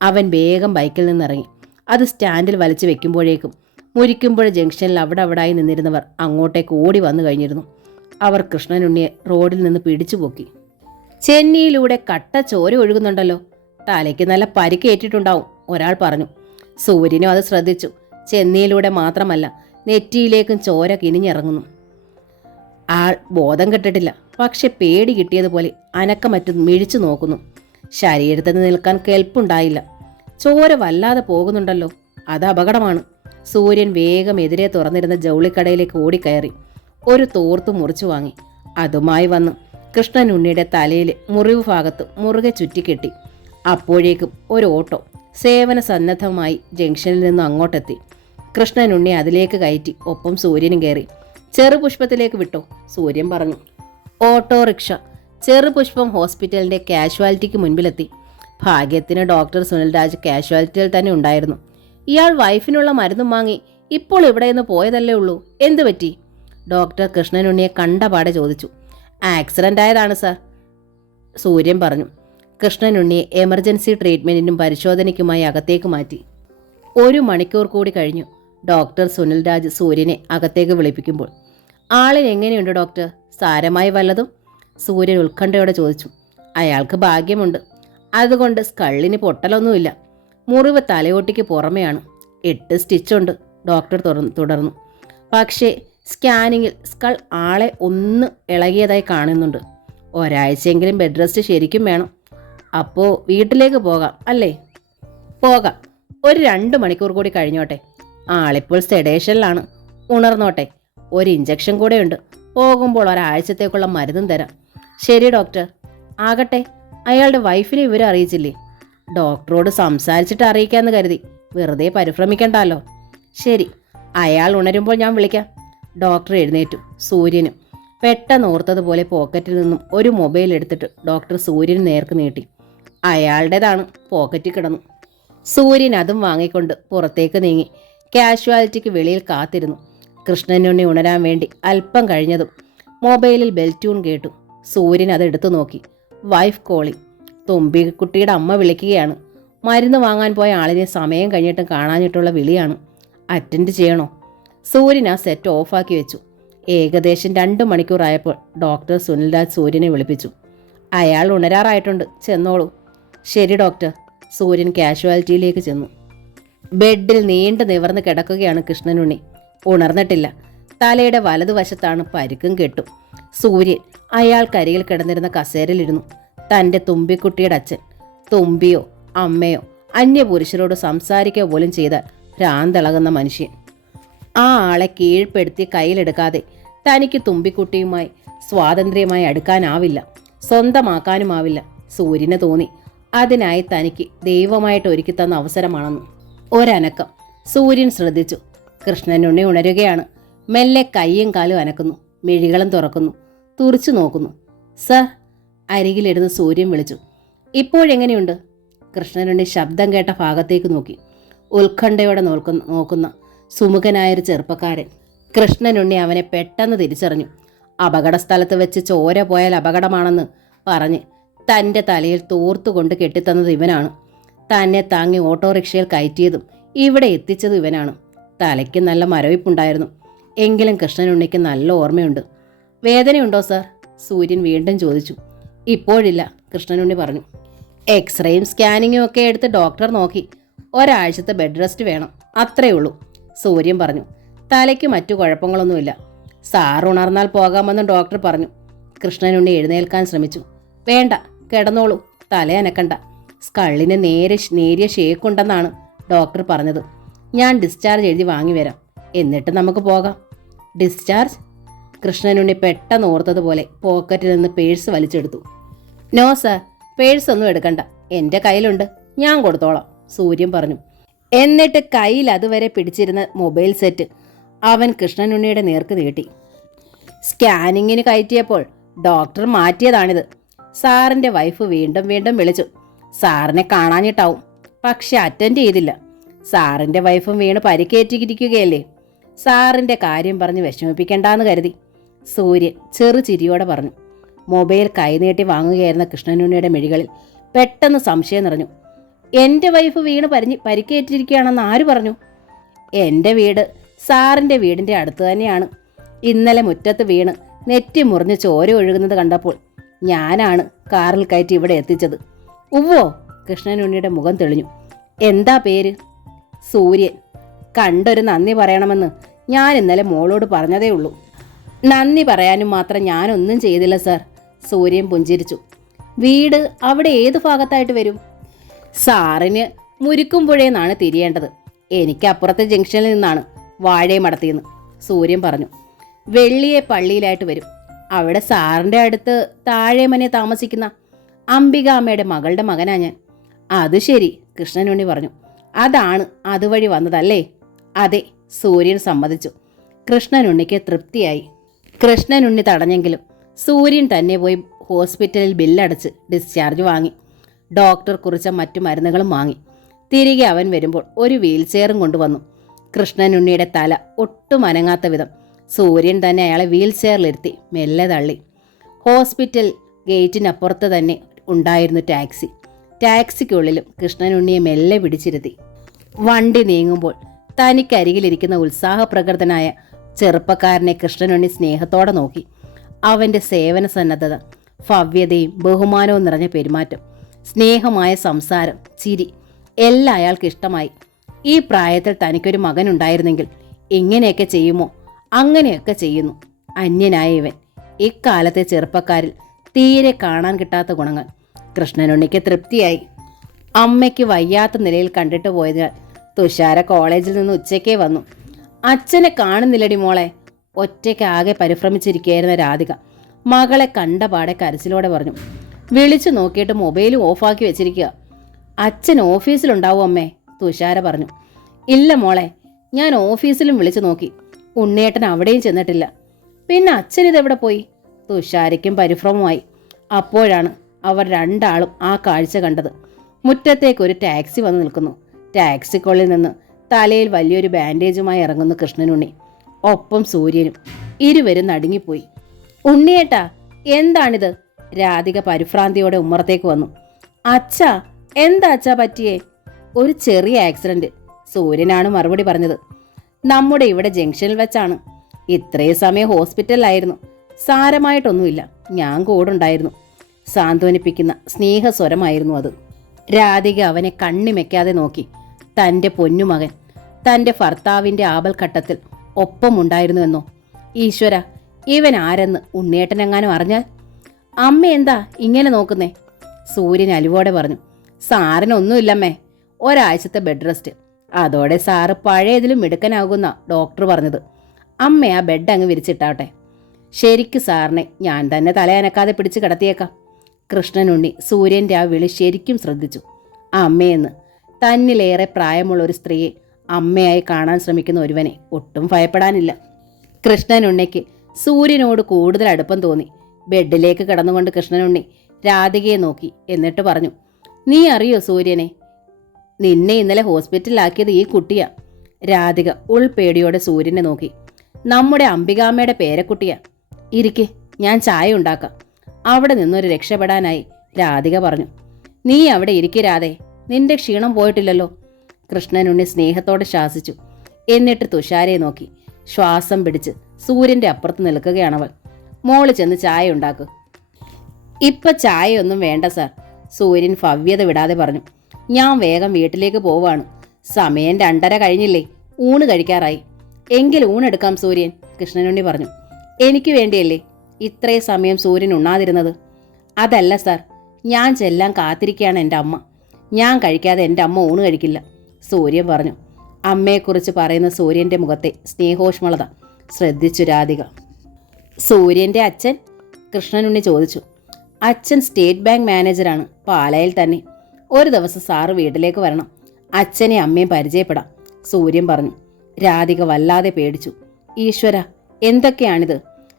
അവൻ വേഗം ബൈക്കിൽ നിന്നിറങ്ങി. അത് സ്റ്റാൻഡിൽ വലിച്ചു വെക്കുമ്പോഴേക്കും മുരിക്കുമ്പുഴ ജംഗ്ഷനിൽ അവിടായി നിന്നിരുന്നവർ അങ്ങോട്ടേക്ക് ഓടി വന്നു കഴിഞ്ഞിരുന്നു. അവർ കൃഷ്ണനുണ്ണിയെ റോഡിൽ നിന്ന് പിടിച്ചുപൊക്കി. ചെന്നിയിലൂടെ കട്ട ചോര ഒഴുകുന്നുണ്ടല്ലോ, തലയ്ക്ക് നല്ല പരിക്കേറ്റിട്ടുണ്ടാവും, ഒരാൾ പറഞ്ഞു. സൂര്യനും അത് ശ്രദ്ധിച്ചു. ചെന്നിയിലൂടെ മാത്രമല്ല, നെറ്റിയിലേക്കും ചോര കിനിഞ്ഞിറങ്ങുന്നു. ആൾ ബോധം കെട്ടിട്ടില്ല, പക്ഷെ പേടി കിട്ടിയതുപോലെ അനക്കമറ്റും മിഴിച്ചു നോക്കുന്നു. ശരീരത്തിന് നിൽക്കാൻ കെൽപ്പുണ്ടായില്ല. ചോര വല്ലാതെ പോകുന്നുണ്ടല്ലോ, അത് അപകടമാണ്. സൂര്യൻ വേഗം എതിരെ തുറന്നിരുന്ന ജൗളിക്കടയിലേക്ക് ഓടിക്കയറി ഒരു തോർത്ത് മുറിച്ചു വാങ്ങി. അതുമായി വന്ന് കൃഷ്ണനുണ്ണിയുടെ തലയിൽ മുറിവ് ഭാഗത്ത് മുറുകെ ചുറ്റിക്കെട്ടി. അപ്പോഴേക്കും ഒരു ഓട്ടോ സേവന സന്നദ്ധമായി ജംഗ്ഷനിൽ നിന്നും അങ്ങോട്ടെത്തി. കൃഷ്ണനുണ്ണി അതിലേക്ക് കയറ്റി. ഒപ്പം സൂര്യനും കയറി. ചെറുപുഷ്പത്തിലേക്ക് വിട്ടോ, സൂര്യൻ പറഞ്ഞു. ഓട്ടോറിക്ഷ ചെറുപുഷ്പം ഹോസ്പിറ്റലിൻ്റെ കാഷ്വാലിറ്റിക്ക് മുൻപിലെത്തി. ഭാഗ്യത്തിന് ഡോക്ടർ സുനിൽരാജ് കാഷ്വാലിറ്റിയിൽ തന്നെ ഉണ്ടായിരുന്നു. ഇയാൾ വൈഫിനുള്ള മരുന്നും വാങ്ങി ഇപ്പോൾ ഇവിടെ നിന്ന് പോയതല്ലേ ഉള്ളൂ, എന്തു പറ്റി? ഡോക്ടർ കൃഷ്ണനുണ്ണിയെ കണ്ടപാടെ ചോദിച്ചു. ആക്സിഡൻ്റ് ആയതാണ് സാർ, സൂര്യൻ പറഞ്ഞു. കൃഷ്ണനുണ്ണിയെ എമർജൻസി ട്രീറ്റ്മെൻറ്റിനും പരിശോധനയ്ക്കുമായി അകത്തേക്ക് മാറ്റി. 1 മണിക്കൂർ കൂടി കഴിഞ്ഞു. ഡോക്ടർ സുനിൽരാജ് സൂര്യനെ അകത്തേക്ക് വിളിപ്പിക്കുമ്പോൾ, ആളിന് എങ്ങനെയുണ്ട് ഡോക്ടർ, സാരമായി വല്ലതും? സൂര്യൻ ഉത്കണ്ഠയോടെ ചോദിച്ചു. അയാൾക്ക് ഭാഗ്യമുണ്ട്, അതുകൊണ്ട് സ്കള്ളിന് പൊട്ടലൊന്നുമില്ല. മുറിവ് തലയോട്ടിക്ക് പുറമെയാണ്. 8 സ്റ്റിച്ചുണ്ട്, ഡോക്ടർ തുടർന്നു. പക്ഷേ സ്കാനിങ്ങിൽ സ്കൾ ആളെ ഒന്ന് ഇളകിയതായി കാണുന്നുണ്ട്. ഒരാഴ്ചയെങ്കിലും ബെഡ് റെസ്റ്റ് ശരിക്കും വേണം. അപ്പോൾ വീട്ടിലേക്ക് പോകാം അല്ലേ? പോകാം, ഒരു 2 മണിക്കൂർ കൂടി കഴിഞ്ഞോട്ടെ. ആളിപ്പോൾ സെഡേഷനിലാണ്, ഉണർന്നോട്ടെ. ഒരു ഇഞ്ചക്ഷൻ കൂടെയുണ്ട്. പോകുമ്പോൾ ഒരാഴ്ചത്തേക്കുള്ള മരുന്നും തരാം. ശരി ഡോക്ടർ. ആകട്ടെ, അയാളുടെ വൈഫിനെ ഇവരെ അറിയിച്ചില്ലേ? ഡോക്ടറോട് സംസാരിച്ചിട്ട് അറിയിക്കാമെന്ന് കരുതി. വെറുതെ പരിഭ്രമിക്കണ്ടല്ലോ. ശരി, അയാൾ ഉണരുമ്പോൾ ഞാൻ വിളിക്കാം. ഡോക്ടർ എഴുന്നേറ്റു. സൂര്യനും പെട്ടെന്ന് ഓർത്തതുപോലെ പോക്കറ്റിൽ നിന്നും ഒരു മൊബൈൽ എടുത്തിട്ട് ഡോക്ടർ സൂര്യന് നേർക്ക് നീട്ടി. അയാളുടേതാണ്, പോക്കറ്റിൽ കിടന്നു. സൂര്യൻ അതും വാങ്ങിക്കൊണ്ട് പുറത്തേക്ക് നീങ്ങി. കാഷ്വാലിറ്റിക്ക് വെളിയിൽ കാത്തിരുന്നു. കൃഷ്ണനുണ്ണി ഉണരാൻ വേണ്ടി അല്പം കഴിഞ്ഞതും മൊബൈലിൽ ബെൽ ട്യൂൺ കേട്ടു. സൂര്യൻ അത് എടുത്തു നോക്കി. Wife calling. തുമ്പിക്കുട്ടിയുടെ അമ്മ വിളിക്കുകയാണ്. മരുന്ന് വാങ്ങാൻ പോയ ആളിനെ സമയം കഴിഞ്ഞിട്ടും കാണാഞ്ഞിട്ടുള്ള വിളിയാണ്. അറ്റൻഡ് ചെയ്യണോ? സൂര്യൻ ആ സെറ്റ് ഓഫാക്കി വെച്ചു. ഏകദേശം 2 മണിക്കൂറായപ്പോൾ ഡോക്ടർ സുനിൽരാജ് സൂര്യനെ വിളിപ്പിച്ചു. അയാൾ ഉണരാറായിട്ടുണ്ട്, ചെന്നോളൂ. ശരി ഡോക്ടർ. സൂര്യൻ കാഷ്വാലിറ്റിയിലേക്ക് ചെന്നു. ബെഡിൽ നീണ്ടു നിവർന്ന് കിടക്കുകയാണ് കൃഷ്ണനുണ്ണി. ഉണർന്നിട്ടില്ല. തലയുടെ വലതുവശത്താണ് പരിക്കും കെട്ടും. സൂര്യൻ അയാൾക്കരികിൽ കിടന്നിരുന്ന കസേരയിലിരുന്നു. തൻ്റെ തുമ്പിക്കുട്ടിയുടെ അച്ഛൻ. തുമ്പിയോ അമ്മയോ അന്യപുരുഷരോട് സംസാരിക്കുക പോലും ചെയ്താൽ ഭ്രാന്തിളകുന്ന മനുഷ്യൻ. ആ ആളെ കീഴ്പ്പെടുത്തി കയ്യിലെടുക്കാതെ തനിക്ക് തുമ്പിക്കുട്ടിയുമായി സ്വാതന്ത്ര്യമായി അടുക്കാനാവില്ല, സ്വന്തമാക്കാനുമാവില്ല. സൂര്യന് തോന്നി അതിനായി തനിക്ക് ദൈവമായിട്ട് ഒരുക്കി തന്ന അവസരമാണെന്ന്. ഒരനക്കം. സൂര്യൻ ശ്രദ്ധിച്ചു. കൃഷ്ണനുണ്ണി ഉണരുകയാണ്. മെല്ലെ കൈയും കാലും അനക്കുന്നു. മിഴികളും തുറക്കുന്നു. തുറിച്ചു നോക്കുന്നു. സർ. അരികിലിരുന്ന് സൂര്യൻ വിളിച്ചു. ഇപ്പോഴെങ്ങനെയുണ്ട്? കൃഷ്ണനുണ്ണി ശബ്ദം കേട്ട ഭാഗത്തേക്ക് നോക്കി. ഉത്കണ്ഠയോടെ നോക്കുന്ന സുമുഖനായൊരു ചെറുപ്പക്കാരൻ. കൃഷ്ണനുണ്ണി അവനെ പെട്ടെന്ന് തിരിച്ചറിഞ്ഞു. അപകട സ്ഥലത്ത് വെച്ച് ചോര പോയാൽ അപകടമാണെന്ന് പറഞ്ഞ് തൻ്റെ തലയിൽ തോർത്തുകൊണ്ട് കെട്ടിത്തന്നത് ഇവനാണ്. തന്നെ താങ്ങി ഓട്ടോറിക്ഷയിൽ കയറ്റിയതും ഇവിടെ എത്തിച്ചതും ഇവനാണ്. തലയ്ക്ക് നല്ല മരവിപ്പുണ്ടായിരുന്നു. എങ്കിലും കൃഷ്ണനുണ്ണിക്ക് നല്ല ഓർമ്മയുണ്ട്. വേദനയുണ്ടോ സർ? സൂര്യൻ വീണ്ടും ചോദിച്ചു. ഇപ്പോഴില്ല, കൃഷ്ണനുണ്ണി പറഞ്ഞു. എക്സ്റേയും സ്കാനിങ്ങും ഒക്കെ എടുത്ത് ഡോക്ടർ നോക്കി. ഒരാഴ്ചത്തെ ബെഡ് റെസ്റ്റ് വേണം, അത്രയേ ഉള്ളൂ, സൂര്യൻ പറഞ്ഞു. തലയ്ക്ക് മറ്റു കുഴപ്പങ്ങളൊന്നുമില്ല. സാർ ഉണർന്നാൽ പോകാമെന്ന് ഡോക്ടർ പറഞ്ഞു. കൃഷ്ണനുണ്ണി എഴുന്നേൽക്കാൻ ശ്രമിച്ചു. വേണ്ട, കിടന്നോളൂ, തലയനക്കണ്ട. സ്കള്ളിന് നേരിയ ഷേക്കുണ്ടെന്നാണ് ഡോക്ടർ പറഞ്ഞത്. ഞാൻ ഡിസ്ചാർജ് എഴുതി വാങ്ങി വരാം, എന്നിട്ട് നമുക്ക് പോകാം. ഡിസ്ചാർജ്? കൃഷ്ണനുണ്ണി പെട്ടെന്ന് ഓർത്തതുപോലെ പോക്കറ്റിൽ നിന്ന് പേഴ്സ് വലിച്ചെടുത്തു. നോ സാർ, പേഴ്സൊന്നും എടുക്കണ്ട, എൻ്റെ കയ്യിലുണ്ട്, ഞാൻ കൊടുത്തോളാം, സൂര്യൻ പറഞ്ഞു. എന്നിട്ട് കയ്യിൽ അതുവരെ പിടിച്ചിരുന്ന മൊബൈൽ സെറ്റ് അവൻ കൃഷ്ണനുണ്ണിയുടെ നേർക്ക് നീട്ടി. സ്കാനിങ്ങിന് കയറ്റിയപ്പോൾ ഡോക്ടർ മാറ്റിയതാണിത്. സാറിൻ്റെ വൈഫ് വീണ്ടും വീണ്ടും വിളിച്ചു. സാറിനെ കാണാഞ്ഞിട്ടാവും, പക്ഷെ അറ്റൻഡ് ചെയ്തില്ല. സാറിൻ്റെ വൈഫും വീണ് പരിക്കേറ്റിരിക്കുകയല്ലേ. സാറിൻ്റെ കാര്യം പറഞ്ഞ് വിഷമിപ്പിക്കണ്ടെന്ന് കരുതി, സൂര്യൻ ചെറു ചിരിയോടെ പറഞ്ഞു. മൊബൈൽ കൈനീട്ടി വാങ്ങുകയായിരുന്ന കൃഷ്ണനുണ്ണിയുടെ മിഴികളിൽ പെട്ടെന്ന് സംശയം നിറഞ്ഞു. എൻ്റെ വൈഫ് വീണ് പരിക്കേറ്റിരിക്കുകയാണെന്ന് ആര് പറഞ്ഞു? എൻ്റെ വീട് സാറിൻ്റെ വീടിൻ്റെ അടുത്ത് തന്നെയാണ്. ഇന്നലെ മുറ്റത്ത് വീണ് നെറ്റി മുറിഞ്ഞ് ചോര ഒഴുകുന്നത് കണ്ടപ്പോൾ ഞാനാണ് കാറിൽ കയറ്റി ഇവിടെ എത്തിച്ചത്. ഉവ്വോ, കൃഷ്ണനുണ്ണിയുടെ മുഖം തെളിഞ്ഞു. എന്താ പേര്? സൂര്യൻ. കണ്ടൊരു നന്ദി പറയണമെന്ന് ഞാൻ ഇന്നലെ മോളോട് പറഞ്ഞതേ ഉള്ളൂ. നന്ദി പറയാനും മാത്രം ഞാനൊന്നും ചെയ്തില്ല സാർ, സൂര്യൻ പുഞ്ചിരിച്ചു. വീട് അവിടെ ഏത് ഭാഗത്തായിട്ട് വരും? സാറിന് മുരിക്കുമ്പുഴയെന്നാണ് തിരിയേണ്ടത്. എനിക്ക് അപ്പുറത്തെ ജംഗ്ഷനിൽ നിന്നാണ് വാഴയമടത്തിയെന്ന് സൂര്യൻ പറഞ്ഞു. വെള്ളിയെ പള്ളിയിലായിട്ട് വരും. അവിടെ സാറിൻ്റെ അടുത്ത് താഴേമനെ താമസിക്കുന്ന അംബിക അമ്മയുടെ മകളുടെ മകനാ ഞാൻ. അത് ശരി, കൃഷ്ണനുണ്ണി പറഞ്ഞു. അതാണ് അതുവഴി വന്നതല്ലേ? അതെ, സൂര്യൻ സമ്മതിച്ചു. കൃഷ്ണനുണ്ണിക്ക് തൃപ്തിയായി. കൃഷ്ണനുണ്ണി തടഞ്ഞെങ്കിലും സൂര്യൻ തന്നെ പോയി ഹോസ്പിറ്റലിൽ ബില്ലടച്ച് ഡിസ്ചാർജ് വാങ്ങി. ഡോക്ടർ കുറിച്ച മറ്റു മരുന്നുകളും വാങ്ങി. തിരികെ അവൻ വരുമ്പോൾ ഒരു വീൽ ചെയറും കൊണ്ടുവന്നു. കൃഷ്ണനുണ്ണിയുടെ തല ഒട്ടും അനങ്ങാത്ത വിധം സൂര്യൻ തന്നെ അയാളെ വീൽ ചെയറിലിരുത്തി മെല്ലെ തള്ളി. ഹോസ്പിറ്റൽ ഗേറ്റിനപ്പുറത്ത് തന്നെ ഉണ്ടായിരുന്നു ടാക്സി. ടാക്സിക്കുള്ളിലും കൃഷ്ണനുണ്ണിയെ മെല്ലെ പിടിച്ചിരുത്തി. വണ്ടി നീങ്ങുമ്പോൾ തനിക്കരികിലിരിക്കുന്ന ഉത്സാഹപ്രകൃതനായ ചെറുപ്പക്കാരനെ കൃഷ്ണനുണ്ണി സ്നേഹത്തോടെ നോക്കി. അവൻ്റെ സേവന സന്നദ്ധത, ഭവ്യതയും ബഹുമാനവും നിറഞ്ഞ പെരുമാറ്റം, സ്നേഹമായ സംസാരം, ചിരി എല്ലാം അയാൾക്ക് ഇഷ്ടമായി. ഈ പ്രായത്തിൽ തനിക്കൊരു മകനുണ്ടായിരുന്നെങ്കിൽ ഇങ്ങനെയൊക്കെ ചെയ്യുമോ? അങ്ങനെയൊക്കെ ചെയ്യുന്നു. അന്യനായ ഇവൻ. ഇക്കാലത്തെ ചെറുപ്പക്കാരിൽ തീരെ കാണാൻ കിട്ടാത്ത ഗുണങ്ങൾ. കൃഷ്ണനുണ്ണിക്ക് തൃപ്തിയായി. അമ്മയ്ക്ക് വയ്യാത്ത നിലയിൽ കണ്ടിട്ട് പോയതിനാൽ തുഷാര കോളേജിൽ നിന്ന് ഉച്ചയ്ക്കേ വന്നു. അച്ഛനെ കാണുന്നില്ലടി മോളെ. ഒറ്റയ്ക്കാകെ പരിഭ്രമിച്ചിരിക്കുകയായിരുന്ന രാധിക മകളെ കണ്ടപാടെ കരച്ചിലോടെ പറഞ്ഞു. വിളിച്ചു നോക്കിയിട്ട് മൊബൈലും ഓഫാക്കി വെച്ചിരിക്കുക. അച്ഛൻ ഓഫീസിലുണ്ടാവും അമ്മേ, തുഷാര പറഞ്ഞു. ഇല്ല മോളെ, ഞാൻ ഓഫീസിലും വിളിച്ചു നോക്കി. ഉണ്ണിയേട്ടൻ അവിടെയും ചെന്നിട്ടില്ല. പിന്നെ അച്ഛൻ ഇതെവിടെ പോയി? തുഷാരയ്ക്കും പരിഭ്രമമായി. അപ്പോഴാണ് അവർ രണ്ടാളും ആ കാഴ്ച കണ്ടത്. മുറ്റത്തേക്കൊരു ടാക്സി വന്ന് നിൽക്കുന്നു. ടാക്സിക്കുള്ളിൽ നിന്ന് തലയിൽ വലിയൊരു ബാൻഡേജുമായി ഇറങ്ങുന്നു കൃഷ്ണനുണ്ണി. ഒപ്പം സൂര്യനും. ഇരുവരും നടുങ്ങിപ്പോയി. ഉണ്ണിയേട്ടാ, എന്താണിത്? രാധിക പരിഭ്രാന്തിയോടെ ഉമ്മറത്തേക്ക് വന്നു. അച്ഛാ, എന്താ അച്ഛാ പറ്റിയേ? ഒരു ചെറിയ ആക്സിഡന്റ്, സൂര്യനാണ് മറുപടി പറഞ്ഞത്. നമ്മുടെ ഇവിടെ ജംഗ്ഷനിൽ വെച്ചാണ്. ഇത്രയും സമയം ഹോസ്പിറ്റലിലായിരുന്നു. സാരമായിട്ടൊന്നുമില്ല, ഞാൻ കൂടുണ്ടായിരുന്നു. സാന്ത്വനിപ്പിക്കുന്ന സ്നേഹസ്വരമായിരുന്നു അത്. രാധിക അവനെ കണ്ണിമയ്ക്കാതെ നോക്കി. തൻ്റെ പൊന്നുമകൻ തൻ്റെ ഭർത്താവിൻ്റെ ആപൽഘട്ടത്തിൽ ഒപ്പമുണ്ടായിരുന്നുവെന്നോ? ഈശ്വര, ഇവൻ ആരെന്ന് ഉണ്ണിയേട്ടനെങ്ങാനും അറിഞ്ഞാൽ? അമ്മ എന്താ ഇങ്ങനെ നോക്കുന്നേ? സൂര്യൻ അലിവോടെ പറഞ്ഞു. സാറിനൊന്നുമില്ലമ്മേ, ഒരാഴ്ചത്തെ ബെഡ് റെസ്റ്റ്. അതോടെ സാറ് പഴയതിലും മിടുക്കനാകുന്ന ഡോക്ടർ പറഞ്ഞത്. അമ്മ ആ ബെഡ് അങ്ങ് വിരിച്ചിട്ടാവട്ടെ. ശരിക്ക് സാറിനെ ഞാൻ തന്നെ തലയനക്കാതെ പിടിച്ച് കിടത്തിയേക്കാം. കൃഷ്ണനുണ്ണി സൂര്യൻ്റെ ആ വിളി ശരിക്കും ശ്രദ്ധിച്ചു. അമ്മയെന്ന്. തന്നിലേറെ പ്രായമുള്ള ഒരു സ്ത്രീയെ അമ്മയായി കാണാൻ ശ്രമിക്കുന്ന ഒരുവനെ ഒട്ടും ഭയപ്പെടാനില്ല. കൃഷ്ണനുണ്ണിക്ക് സൂര്യനോട് കൂടുതൽ അടുപ്പം തോന്നി. ബെഡിലേക്ക് കിടന്നുകൊണ്ട് കൃഷ്ണനുണ്ണി രാധികയെ നോക്കി. എന്നിട്ട് പറഞ്ഞു, നീ അറിയോ സൂര്യനെ? നിന്നെ ഇന്നലെ ഹോസ്പിറ്റലിലാക്കിയത് ഈ കുട്ടിയാ. രാധിക ഉൾപേടിയോടെ സൂര്യനെ നോക്കി. നമ്മുടെ അംബികാമ്മയുടെ പേരക്കുട്ടിയാ. ഇരിക്കെ, ഞാൻ ചായ ഉണ്ടാക്കാം. അവിടെ നിന്നൊരു രക്ഷപ്പെടാനായി രാധിക പറഞ്ഞു. നീ അവിടെ ഇരിക്കരാതെ, നിന്റെ ക്ഷീണം പോയിട്ടില്ലല്ലോ. കൃഷ്ണനുണ്ണി സ്നേഹത്തോടെ ശാസിച്ചു. എന്നിട്ട് തുഷാരയെ നോക്കി. ശ്വാസം പിടിച്ച് സൂര്യൻ്റെ അപ്പുറത്ത് നിൽക്കുകയാണവൾ. മോള് ചെന്ന് ചായ ഉണ്ടാക്ക്. ഇപ്പം ചായയൊന്നും വേണ്ട സാർ, സൂര്യൻ ഭവ്യത വിടാതെ പറഞ്ഞു. ഞാൻ വേഗം വീട്ടിലേക്ക് പോവാണ്. സമയം 2:30 കഴിഞ്ഞില്ലേ? ഊണ് കഴിക്കാറായി. എങ്കിൽ ഊണെടുക്കാം സൂര്യൻ, കൃഷ്ണനുണ്ണി പറഞ്ഞു. എനിക്ക് വേണ്ടിയല്ലേ ഇത്രയും സമയം സൂര്യൻ ഉണ്ണാതിരുന്നത്? അതല്ല സാർ, ഞാൻ ചെല്ലാൻ കാത്തിരിക്കുകയാണ് എൻ്റെ അമ്മ. ഞാൻ കഴിക്കാതെ എൻ്റെ അമ്മ ഊണ് കഴിക്കില്ല, സൂര്യൻ പറഞ്ഞു. അമ്മയെക്കുറിച്ച് പറയുന്ന സൂര്യൻ്റെ മുഖത്തെ സ്നേഹോഷ്മളത ശ്രദ്ധിച്ചു രാധിക. സൂര്യൻ്റെ അച്ഛൻ? കൃഷ്ണനുണ്ണി ചോദിച്ചു. അച്ഛൻ സ്റ്റേറ്റ് ബാങ്ക് മാനേജറാണ്, പാലായിൽ തന്നെ. ഒരു ദിവസം സാറ് വീട്ടിലേക്ക് വരണം. അച്ഛനെ അമ്മയും പരിചയപ്പെടാം, സൂര്യൻ പറഞ്ഞു. രാധിക വല്ലാതെ പേടിച്ചു. ഈശ്വര, എന്തൊക്കെയാണിത്?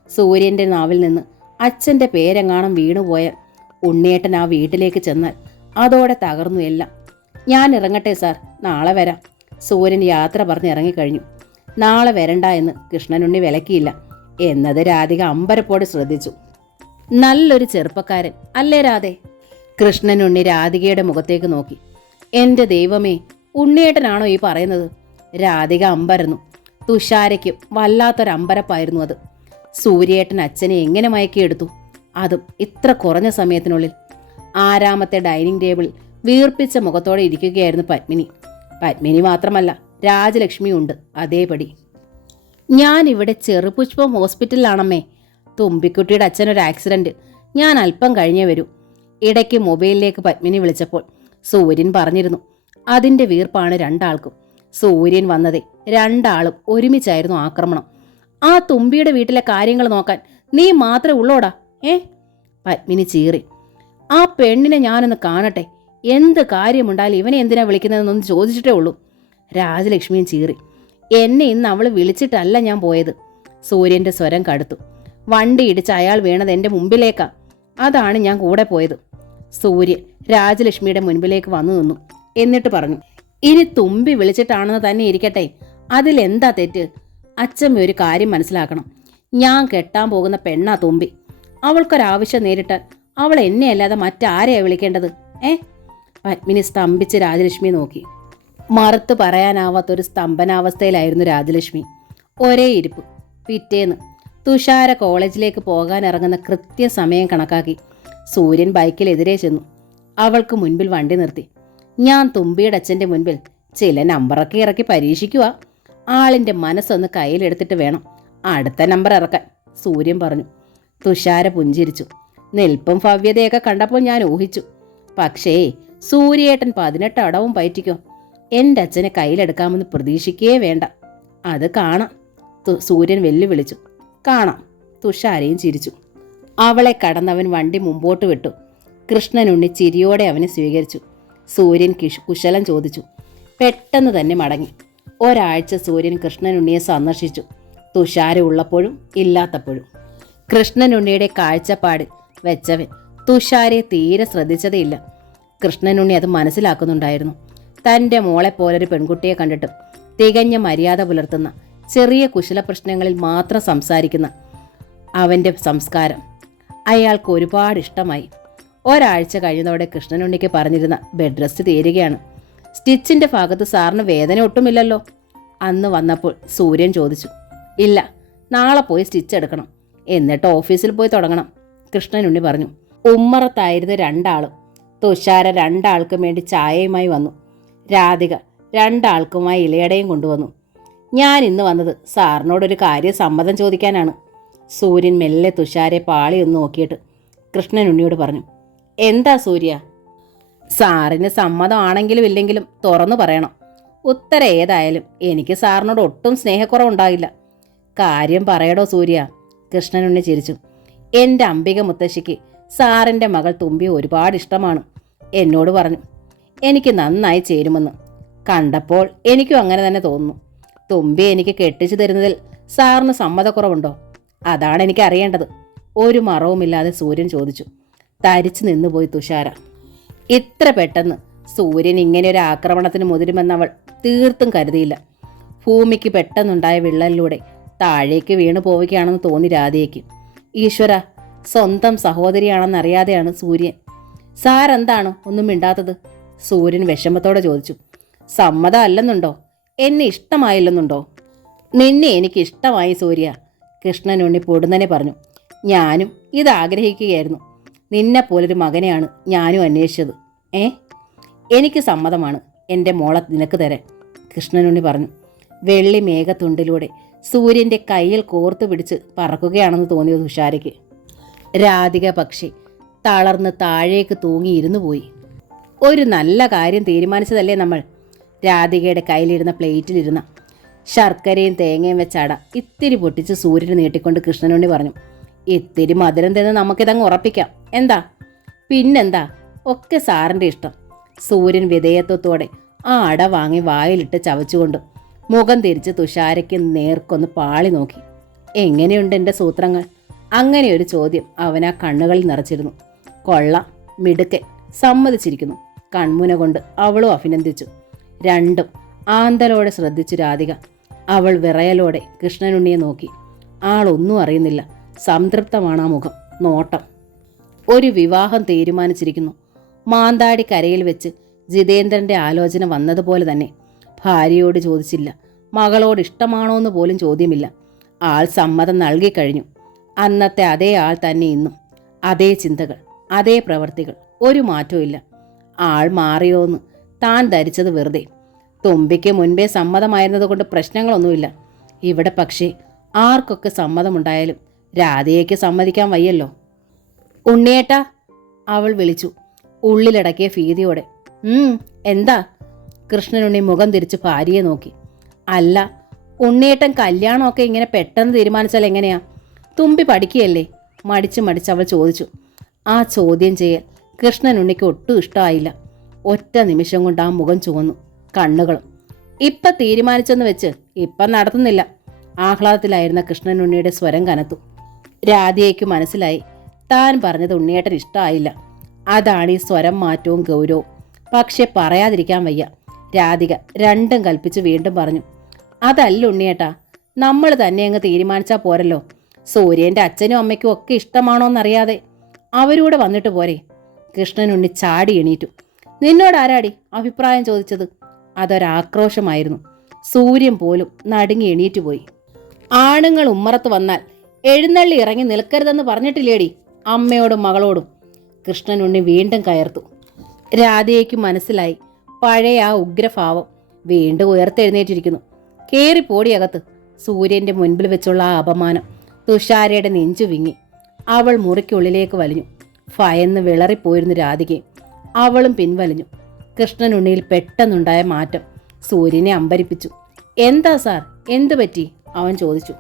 സൂര്യൻ്റെ നാവിൽ നിന്ന് അച്ഛൻ്റെ പേരെങ്ങാണം വീണുപോയാൽ, ഉണ്ണിയേട്ടൻ ആ വീട്ടിലേക്ക് ചെന്നാൽ അതോടെ തകർന്നു എല്ലാം. ഞാൻ ഇറങ്ങട്ടെ സാർ, നാളെ വരാം. സൂര്യൻ യാത്ര പറഞ്ഞ് ഇറങ്ങിക്കഴിഞ്ഞു. നാളെ വരണ്ട എന്ന് കൃഷ്ണനുണ്ണി വിലക്കിയില്ല എന്നത് രാധിക അമ്പരപ്പോടെ ശ്രദ്ധിച്ചു. നല്ലൊരു ചെറുപ്പക്കാരൻ അല്ലേ രാധേ? കൃഷ്ണനുണ്ണി രാധികയുടെ മുഖത്തേക്ക് നോക്കി. എൻ്റെ ദൈവമേ, ഉണ്ണിയേട്ടനാണോ ഈ പറയുന്നത്? രാധിക അമ്പരന്നു. തുഷാരയ്ക്കും വല്ലാത്തൊരമ്പരപ്പായിരുന്നു അത്. സൂര്യേട്ടൻ അച്ഛനെ എങ്ങനെ മയക്കിയെടുത്തു? അതും ഇത്ര കുറഞ്ഞ സമയത്തിനുള്ളിൽ. ആരാമത്തെ ഡൈനിങ് ടേബിളിൽ വീർപ്പിച്ച മുഖത്തോടെ ഇരിക്കുകയായിരുന്നു പത്മിനി. പത്മിനി മാത്രമല്ല, രാജലക്ഷ്മിയും ഉണ്ട് അതേപടി. ഞാനിവിടെ ചെറുപുഷ്പം ഹോസ്പിറ്റലിലാണമ്മേ. തുമ്പിക്കുട്ടിയുടെ അച്ഛനൊരു ആക്സിഡൻറ്റ്. ഞാൻ അല്പം കഴിഞ്ഞേ വരൂ. ഇടയ്ക്ക് മൊബൈലിലേക്ക് പത്മിനി വിളിച്ചപ്പോൾ സൂര്യൻ പറഞ്ഞിരുന്നു. അതിൻ്റെ വീർപ്പാണ് രണ്ടാൾക്കും. സൂര്യൻ വന്നതേ രണ്ടാളും ഒരുമിച്ചായിരുന്നു ആക്രമണം. ആ തുമ്പിയുടെ വീട്ടിലെ കാര്യങ്ങൾ നോക്കാൻ നീ മാത്രമേ ഉള്ളോടാ? പത്മിനി ചീറി. ആ പെണ്ണിനെ ഞാനൊന്ന് കാണട്ടെ, എന്ത് കാര്യമുണ്ടായാലും ഇവനെ എന്തിനാ വിളിക്കുന്നതെന്നൊന്ന് ചോദിച്ചിട്ടേ ഉള്ളൂ. രാജലക്ഷ്മിയും ചീറി. എന്നെ ഇന്ന് അവൾ വിളിച്ചിട്ടല്ല ഞാൻ പോയത്. സൂര്യൻ്റെ സ്വരം കടുത്തു. വണ്ടി ഇടിച്ച് അയാൾ വീണത് എൻ്റെ മുമ്പിലേക്കാ, അതാണ് ഞാൻ കൂടെ പോയത്. സൂര്യൻ രാജലക്ഷ്മിയുടെ മുൻപിലേക്ക് വന്നു നിന്നു. എന്നിട്ട് പറഞ്ഞു, ഇനി തുമ്പി വിളിച്ചിട്ടാണെന്ന് തന്നെ ഇരിക്കട്ടെ, അതിലെന്താ തെറ്റ്? അച്ഛമ്മ ഒരു കാര്യം മനസ്സിലാക്കണം. ഞാൻ കെട്ടാൻ പോകുന്ന പെണ്ണാ തുമ്പി. അവൾക്കൊരാവശ്യം നേരിട്ടാൽ അവൾ എന്നെ അല്ലാതെ മറ്റാരെയാ വിളിക്കേണ്ടത്? പത്മിനി സ്തംഭിച്ച് രാജലക്ഷ്മിയെ നോക്കി. മറുത്ത് പറയാനാവാത്തൊരു സ്തംഭനാവസ്ഥയിലായിരുന്നു രാജലക്ഷ്മി. ഒരേ ഇരിപ്പ്. പിറ്റേന്ന് തുഷാര കോളേജിലേക്ക് പോകാൻ ഇറങ്ങുന്ന കൃത്യസമയം കണക്കാക്കി സൂര്യൻ ബൈക്കിലെതിരെ ചെന്നു. അവൾക്ക് മുൻപിൽ വണ്ടി നിർത്തി. ഞാൻ തുമ്പിയുടെ അച്ഛൻ്റെ മുൻപിൽ ചില നമ്പറൊക്കെ ഇറക്കി പരീക്ഷിക്കുക. ആളിൻ്റെ മനസ്സൊന്ന് കയ്യിലെടുത്തിട്ട് വേണം അടുത്ത നമ്പർ ഇറക്കാൻ, സൂര്യൻ പറഞ്ഞു. തുഷാര പുഞ്ചിരിച്ചു. നിൽപ്പും ഭവ്യതയൊക്കെ കണ്ടപ്പോൾ ഞാൻ ഊഹിച്ചു. പക്ഷേ സൂര്യേട്ടൻ 18 അടവും പയറ്റിക്കോ. എൻ്റെ അച്ഛനെ കയ്യിലെടുക്കാമെന്ന് പ്രതീക്ഷിക്കേ വേണ്ട. അത് കാണാം, സൂര്യൻ വെല്ലുവിളിച്ചു. കാണാം, തുഷാരയും ചിരിച്ചു. അവളെ കടന്നവൻ വണ്ടി മുമ്പോട്ട് വിട്ടു. കൃഷ്ണനുണ്ണി ചിരിയോടെ അവനെ സ്വീകരിച്ചു. സൂര്യൻ കുശലം ചോദിച്ചു. പെട്ടെന്ന് തന്നെ മടങ്ങി. ഒരാഴ്ച സൂര്യൻ കൃഷ്ണനുണ്ണിയെ സന്ദർശിച്ചു. തുഷാര ഉള്ളപ്പോഴും ഇല്ലാത്തപ്പോഴും. കൃഷ്ണനുണ്ണിയുടെ കാഴ്ചപ്പാട് വെച്ചവൻ തുഷാരെ തീരെ ശ്രദ്ധിച്ചതേയില്ല. കൃഷ്ണനുണ്ണി അത് മനസ്സിലാക്കുന്നുണ്ടായിരുന്നു. തൻ്റെ മോളെപ്പോലൊരു പെൺകുട്ടിയെ കണ്ടിട്ടും തികഞ്ഞ മര്യാദ പുലർത്തുന്ന, ചെറിയ കുശല പ്രശ്നങ്ങളിൽ മാത്രം സംസാരിക്കുന്ന അവൻ്റെ സംസ്കാരം അയാൾക്ക് ഒരുപാട് ഇഷ്ടമായി. ഒരാഴ്ച കഴിഞ്ഞതോടെ കൃഷ്ണനുണ്ണിക്ക് പറഞ്ഞിരുന്ന ബെഡ് റെസ്റ്റ് തീരുകയാണ്. സ്റ്റിച്ചിൻ്റെ ഭാഗത്ത് സാറിന് വേദന ഒട്ടുമില്ലല്ലോ? അന്ന് വന്നപ്പോൾ സൂര്യൻ ചോദിച്ചു. ഇല്ല, നാളെ പോയി സ്റ്റിച്ച് എടുക്കണം, എന്നിട്ട് ഓഫീസിൽ പോയി തുടങ്ങണം, കൃഷ്ണനുണ്ണി പറഞ്ഞു. ഉമ്മറത്തായിരുന്നു രണ്ടാളും. തുഷാര രണ്ടാൾക്കും വേണ്ടി ചായയുമായി വന്നു. രാധിക രണ്ടാൾക്കുമായി ഇലയടയും കൊണ്ടുവന്നു. ഞാൻ ഇന്ന് വന്നത് സാറിനോടൊരു കാര്യം സമ്മതം ചോദിക്കാനാണ്. സൂര്യൻ മെല്ലെ തുഷാരെ പാളിയൊന്ന് നോക്കിയിട്ട് കൃഷ്ണനുണ്ണിയോട് പറഞ്ഞു. എന്താ സൂര്യ? സാറിന് സമ്മതമാണെങ്കിലും ഇല്ലെങ്കിലും തുറന്നു പറയണം. ഉത്തരം ഏതായാലും എനിക്ക് സാറിനോട് ഒട്ടും സ്നേഹക്കുറവുണ്ടാകില്ല. കാര്യം പറയടോ സൂര്യ, കൃഷ്ണനുണ്ണി ചിരിച്ചു. എൻ്റെ അംബിക മുത്തശ്ശിക്ക് സാറിൻ്റെ മകൾ തുമ്പിയെ ഒരുപാട് ഇഷ്ടമാണ്. എന്നോട് പറഞ്ഞു എനിക്ക് നന്നായി ചേരുമെന്ന്. കണ്ടപ്പോൾ എനിക്കും അങ്ങനെ തന്നെ തോന്നുന്നു. തുമ്പി എനിക്ക് കെട്ടിച്ചു തരുന്നതിൽ സാറിന് സമ്മതക്കുറവുണ്ടോ? അതാണ് എനിക്ക് അറിയേണ്ടത്. ഒരു മറവുമില്ലാതെ സൂര്യൻ ചോദിച്ചു. തരിച്ചു നിന്നുപോയി തുഷാര. ഇത്ര പെട്ടെന്ന് സൂര്യൻ ഇങ്ങനെ ഒരു ആക്രമണത്തിന് മുതിരുമെന്നവൾ തീർത്തും കരുതിയില്ല. ഭൂമിക്ക് പെട്ടെന്നുണ്ടായ വിള്ളലിലൂടെ താഴേക്ക് വീണു പോവുകയാണെന്ന് തോന്നി രാധയ്ക്ക്. ഈശ്വര, സ്വന്തം സഹോദരിയാണെന്നറിയാതെയാണ് സൂര്യൻ. സാരെന്താണ് ഒന്നും മിണ്ടാത്തത്? സൂര്യൻ വിഷമത്തോടെ ചോദിച്ചു. സമ്മതം അല്ലെന്നുണ്ടോ? എന്നെ ഇഷ്ടമായില്ലെന്നുണ്ടോ? നിന്നെ എനിക്ക് ഇഷ്ടമായി സൂര്യ, കൃഷ്ണനുണ്ണി പൊടുന്നനെ പറഞ്ഞു. ഞാനും ഇതാഗ്രഹിക്കുകയായിരുന്നു. നിന്നെപ്പോലൊരു മകനെയാണ് ഞാനും അന്വേഷിച്ചത്. എനിക്ക് സമ്മതമാണ് എൻ്റെ മോളെ നിനക്ക് തരാൻ, കൃഷ്ണനുണ്ണി പറഞ്ഞു. വെള്ളി മേഘത്തുണ്ടിലൂടെ സൂര്യൻ്റെ കയ്യിൽ കോർത്തു പിടിച്ച് പറക്കുകയാണെന്ന് തോന്നിയത് തുഷാരയ്ക്ക്. രാധിക പക്ഷി തളർന്ന് താഴേക്ക് തൂങ്ങിയിരുന്നു പോയി. ഒരു നല്ല കാര്യം തീരുമാനിച്ചതല്ലേ നമ്മൾ? രാധികയുടെ കയ്യിലിരുന്ന പ്ലേറ്റിലിരുന്ന ശർക്കരയും തേങ്ങയും വെച്ചട ഇത്തിരി പൊട്ടിച്ച് സൂര്യന് നീട്ടിക്കൊണ്ട് കൃഷ്ണനുണ്ണി പറഞ്ഞു. ഇത്തിരി മധുരം തന്നെ നമുക്കിതങ്ങ് ഉറപ്പിക്കാം, എന്താ? പിന്നെന്താ, ഒക്കെ സാറിൻ്റെ ഇഷ്ടം. സൂര്യൻ വിധേയത്വത്തോടെ ആ അട വാങ്ങി വായിലിട്ട് ചവച്ചുകൊണ്ട് മുഖം തിരിച്ച് തുഷാരയ്ക്ക് നേർക്കൊന്ന് പാളി നോക്കി. എങ്ങനെയുണ്ട് എൻ്റെ സൂത്രങ്ങൾ? അങ്ങനെ ഒരു ചോദ്യം അവൻ ആ കണ്ണുകളിൽ നിറച്ചിരുന്നു. കൊള്ളാം, മിടുക്കൻ, സമ്മതിച്ചിരിക്കുന്നു, കൺമുന കൊണ്ട് അവളും അഭിനന്ദിച്ചു. രണ്ടും ആന്തലോടെ ശ്രദ്ധിച്ചു രാധിക. അവൾ വിറയലോടെ കൃഷ്ണനുണ്ണിയെ നോക്കി. ആളൊന്നും അറിയുന്നില്ല. സംതൃപ്തമാണ് ആ മുഖം, നോട്ടം. ഒരു വിവാഹം തീരുമാനിച്ചിരിക്കുന്നു. മാന്താടി കരയിൽ വെച്ച് ജിതേന്ദ്രൻ്റെ ആലോചന വന്നതുപോലെ തന്നെ. ഭാര്യയോട് ചോദിച്ചില്ല, മകളോട് ഇഷ്ടമാണോന്ന് പോലും ചോദ്യമില്ല. ആൾ സമ്മതം നൽകിക്കഴിഞ്ഞു. അന്നത്തെ അതേ ആൾ തന്നെ ഇന്നും. അതേ ചിന്തകൾ, അതേ പ്രവർത്തികൾ, ഒരു മാറ്റവും ഇല്ല. ആൾ മാറിയോന്ന് താൻ ധരിച്ചത് വെറുതെ. തുമ്പിക്ക് മുൻപേ സമ്മതമായിരുന്നത് കൊണ്ട് പ്രശ്നങ്ങളൊന്നുമില്ല. ഇവിടെ പക്ഷേ ആർക്കൊക്കെ സമ്മതമുണ്ടായാലും രാധയ്ക്ക് സമ്മതിക്കാൻ വയ്യല്ലോ. ഉണ്ണിയേട്ടാ, അവൾ വിളിച്ചു, ഉള്ളിലടക്കിയ ഭീതിയോടെ. എന്താ? കൃഷ്ണനുണ്ണി മുഖം തിരിച്ച് ഭാര്യയെ നോക്കി. അല്ല, ഉണ്ണിയേട്ടൻ കല്യാണമൊക്കെ ഇങ്ങനെ പെട്ടെന്ന് തീരുമാനിച്ചാൽ എങ്ങനെയാ? തുമ്പി പഠിക്കുകയല്ലേ? മടിച്ച് അവൾ ചോദിച്ചു. ആ ചോദ്യം ചെയ്യൽ കൃഷ്ണനുണ്ണിക്ക് ഒട്ടും ഇഷ്ടമായില്ല. ഒറ്റ നിമിഷം കൊണ്ട് ആ മുഖം ചുവന്നു, കണ്ണുകളും. ഇപ്പം തീരുമാനിച്ചെന്ന് വെച്ച് ഇപ്പം നടത്തുന്നില്ല. ആഹ്ലാദത്തിലായിരുന്ന കൃഷ്ണനുണ്ണിയുടെ സ്വരം കനത്തു. രാധികയ്ക്ക് മനസ്സിലായി താൻ പറഞ്ഞത് ഉണ്ണിയേട്ടൻ ഇഷ്ടമായില്ല. അതാണ് ഈ സ്വരം മാറ്റവും ഗൗരവവും. പക്ഷെ പറയാതിരിക്കാൻ വയ്യ. രാധിക രണ്ടും കൽപ്പിച്ച് വീണ്ടും പറഞ്ഞു, അതല്ല ഉണ്ണിയേട്ടാ, നമ്മൾ തന്നെ അങ്ങ് തീരുമാനിച്ചാൽ പോരല്ലോ. സൂര്യൻ്റെ അച്ഛനും അമ്മയ്ക്കും ഒക്കെ ഇഷ്ടമാണോന്നറിയാതെ അവരൂടെ വന്നിട്ട് പോരെ? കൃഷ്ണനുണ്ണി ചാടി എണീറ്റു. നിന്നോടാരാടി അഭിപ്രായം ചോദിച്ചത്? അതൊരാക്രോശമായിരുന്നു. സൂര്യൻ പോലും നടുങ്ങി എണീറ്റു പോയി. ആണുങ്ങൾ ഉമ്മറത്ത് വന്നാൽ എഴുന്നള്ളി ഇറങ്ങി നിൽക്കരുതെന്ന് പറഞ്ഞിട്ടില്ലേടി അമ്മയോടും മകളോടും? കൃഷ്ണനുണ്ണി വീണ്ടും കയർത്തു. രാധയ്ക്ക് മനസ്സിലായി പഴയ ആ ഉഗ്രഭാവം വീണ്ടും ഉയർത്തെഴുന്നേറ്റിരിക്കുന്നു. കേറിപ്പോടിയകത്ത്. സൂര്യന്റെ മുൻപിൽ വെച്ചുള്ള ആ അപമാനം തുഷാരയുടെ നെഞ്ചു വിങ്ങി. അവൾ മുറിക്കുള്ളിലേക്ക് വലിഞ്ഞു. ഭയന്ന് വിളറിപ്പോയിരുന്നു രാധികയും. അവളും പിൻവലിഞ്ഞു. കൃഷ്ണനുണ്ണിയിൽ പെട്ടെന്നുണ്ടായ മാറ്റം സൂര്യനെ അമ്പരിപ്പിച്ചു. എന്താ സാർ, എന്തു പറ്റി? അവൻ ചോദിച്ചു.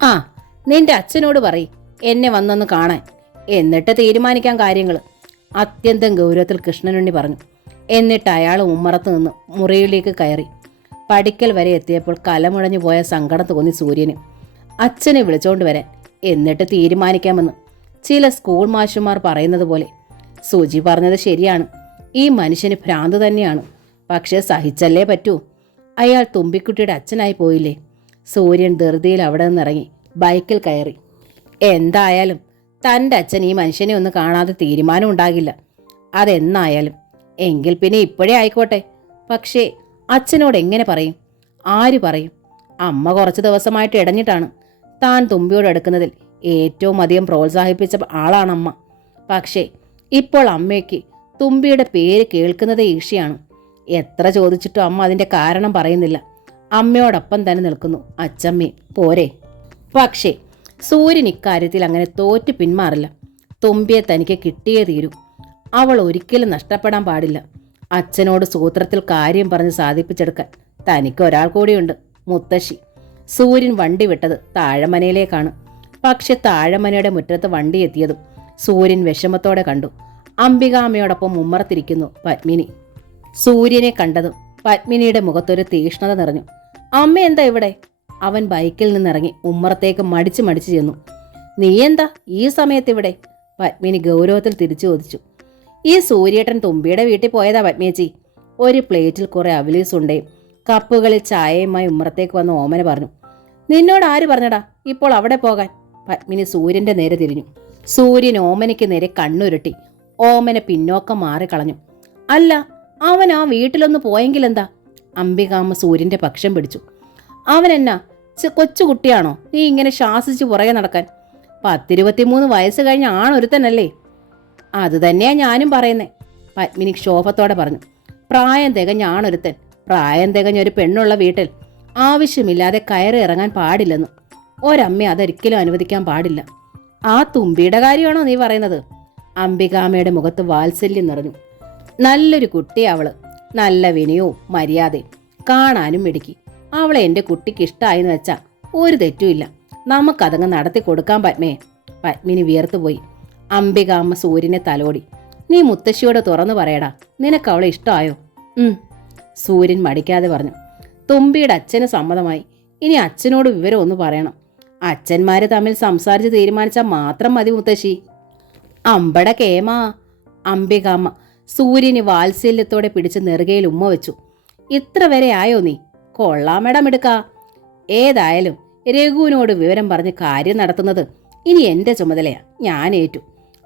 ആ, നിന്റെ അച്ഛനോട് പറയ് എന്നെ വന്നൊന്ന് കാണാൻ, എന്നിട്ട് തീരുമാനിക്കാൻ കാര്യങ്ങൾ, അത്യന്തം ഗൗരവത്തിൽ കൃഷ്ണനുണ്ണി പറഞ്ഞു. എന്നിട്ട് അയാൾ ഉമ്മറത്ത് നിന്ന് മുറിയിലേക്ക് കയറി. പടിക്കൽ വരെ എത്തിയപ്പോൾ കലമുഴഞ്ഞു പോയ സങ്കടം തോന്നി സൂര്യന്. അച്ഛനെ വിളിച്ചോണ്ട് വരാൻ, എന്നിട്ട് തീരുമാനിക്കാമെന്ന്. ചില സ്കൂൾ മാഷുമാർ പറയുന്നത് പോലെ. സുജി പറഞ്ഞത് ശരിയാണ്. ഈ മനുഷ്യന് ഭ്രാന്ത് തന്നെയാണ്. പക്ഷേ സഹിച്ചല്ലേ പറ്റൂ. അയാൾ തുമ്പിക്കുട്ടിയുടെ അച്ഛനായി പോയില്ലേ? സൂര്യൻ ധൃതിയിൽ അവിടെ നിന്നിറങ്ങി ബൈക്കിൽ കയറി. എന്തായാലും തൻ്റെ അച്ഛൻ ഈ മനുഷ്യനെ ഒന്ന് കാണാതെ തീരുമാനം ഉണ്ടാകില്ല. അതെന്നായാലും. എങ്കിൽ പിന്നെ ഇപ്പോഴേ ആയിക്കോട്ടെ. പക്ഷേ അച്ഛനോട് എങ്ങനെ പറയും? ആര് പറയും? അമ്മ കുറച്ച് ദിവസമായിട്ട് ഇടഞ്ഞിട്ടാണ്. താൻ തുമ്പിയോട് എടുക്കുന്നതിൽ ഏറ്റവും അധികം പ്രോത്സാഹിപ്പിച്ച ആളാണമ്മ. പക്ഷേ ഇപ്പോൾ അമ്മയ്ക്ക് തുമ്പിയുടെ പേര് കേൾക്കുന്നതേ ഈർഷ്യയാണ്. എത്ര ചോദിച്ചിട്ടും അമ്മ അതിൻ്റെ കാരണം പറയുന്നില്ല. അമ്മയോടൊപ്പം തന്നെ നിൽക്കുന്നു അച്ചമ്മയും. പോരെ? പക്ഷേ സൂര്യൻ ഇക്കാര്യത്തിൽ അങ്ങനെ തോറ്റു പിന്മാറില്ല. തുമ്പിയെ തനിക്ക് കിട്ടിയേ തീരൂ. അവൾ ഒരിക്കലും നഷ്ടപ്പെടാൻ പാടില്ല. അച്ഛനോട് സൂത്രത്തിൽ കാര്യം പറഞ്ഞ് സാധിപ്പിച്ചെടുക്കാൻ തനിക്ക് ഒരാൾ കൂടിയുണ്ട്, മുത്തശ്ശി. സൂര്യൻ വണ്ടി വിട്ടത് താഴമനയിലേക്കാണ്. പക്ഷെ താഴമനയുടെ മുറ്റത്ത് വണ്ടി എത്തിയതും സൂര്യൻ വിഷമത്തോടെ കണ്ടു. അംബികാമ്മയോടൊപ്പം ഉമ്മറത്തിരിക്കുന്നു പത്മിനി. സൂര്യനെ കണ്ടതും പത്മിനിയുടെ മുഖത്തൊരു തീഷ്ണത നിറഞ്ഞു. അമ്മ എന്താ ഇവിടെ? അവൻ ബൈക്കിൽ നിന്നിറങ്ങി ഉമ്മറത്തേക്ക് മടിച്ചു ചെന്നു. നീ എന്താ ഈ സമയത്ത് ഇവിടെ? പത്മിനി ഗൗരവത്തിൽ തിരിച്ചു ചോദിച്ചു. ഈ സൂര്യേട്ടൻ തുമ്പിയുടെ വീട്ടിൽ പോയതാ പത്മിയേച്ചി. ഒരു പ്ലേറ്റിൽ കുറെ അവലീസുണ്ടേയും കപ്പുകളിൽ ചായയുമായി ഉമ്മറത്തേക്ക് വന്ന് ഓമന പറഞ്ഞു. നിന്നോട് ആര് പറഞ്ഞടാ ഇപ്പോൾ അവിടെ പോകാൻ? പത്മിനി സൂര്യന്റെ നേരെ തിരിഞ്ഞു. സൂര്യൻ ഓമനയ്ക്ക് നേരെ കണ്ണുരുട്ടി. ഓമന പിന്നോക്കം മാറിക്കളഞ്ഞു. അല്ല, അവൻ ആ വീട്ടിലൊന്ന് പോയെങ്കിലെന്താ? അംബികാമ്മ സൂര്യന്റെ പക്ഷം പിടിച്ചു. അവനെന്നാ കൊച്ചുകുട്ടിയാണോ നീ ഇങ്ങനെ ശാസിച്ച് പുറകെ നടക്കാൻ? 10-23 വയസ്സ് കഴിഞ്ഞ ആണൊരുത്തനല്ലേ? അത് തന്നെയാ ഞാനും പറയുന്നേ, പത്മിനി ക്ഷോഭത്തോടെ പറഞ്ഞു. പ്രായം തികഞ്ഞ ആണൊരുത്തൻ, പ്രായം തികഞ്ഞൊരു പെണ്ണുള്ള വീട്ടിൽ ആവശ്യമില്ലാതെ കയറി ഇറങ്ങാൻ പാടില്ലെന്ന് ഒരമ്മ അതൊരിക്കലും അനുവദിക്കാൻ പാടില്ല. ആ തുമ്പിയുടെ കാര്യമാണോ നീ പറയുന്നത്? അംബികാമ്മയുടെ മുഖത്ത് വാത്സല്യം നിറഞ്ഞു. നല്ലൊരു കുട്ടി അവള്, നല്ല വിനയവും മര്യാദയും, കാണാനും മിടുക്കി. അവളെ എൻ്റെ കുട്ടിക്ക് ഇഷ്ടമായെന്ന് വെച്ചാൽ ഒരു തെറ്റുമില്ല. നമുക്കതങ്ങ് നടത്തി കൊടുക്കാൻ പത്മേ. പത്മിനി വിയർത്തുപോയി. അംബികാമ്മ സൂര്യനെ തലോടി. നീ മുത്തശ്ശിയോട് തുറന്നു പറയടാ, നിനക്ക് അവളെ ഇഷ്ടമായോ? സൂര്യൻ മടിക്കാതെ പറഞ്ഞു. തുമ്പിയുടെ അച്ഛന് സമ്മതമായി. ഇനി അച്ഛനോട് വിവരം ഒന്ന് പറയണം. അച്ഛന്മാര് തമ്മിൽ സംസാരിച്ച് തീരുമാനിച്ചാൽ മാത്രം മതി മുത്തശ്ശി. അമ്പട കേമാ. അംബികാമ്മ സൂര്യന് വാത്സല്യത്തോടെ പിടിച്ച് നെറുകയിൽ ഉമ്മ വെച്ചു. ഇത്ര വരെ ആയോ നീ? കൊള്ളാമെടം എടുക്കാ. ഏതായാലും രഘുവിനോട് വിവരം പറഞ്ഞ് കാര്യം നടത്തുന്നത് ഇനി എൻ്റെ ചുമതലയാ. ഞാൻ ഏറ്റു.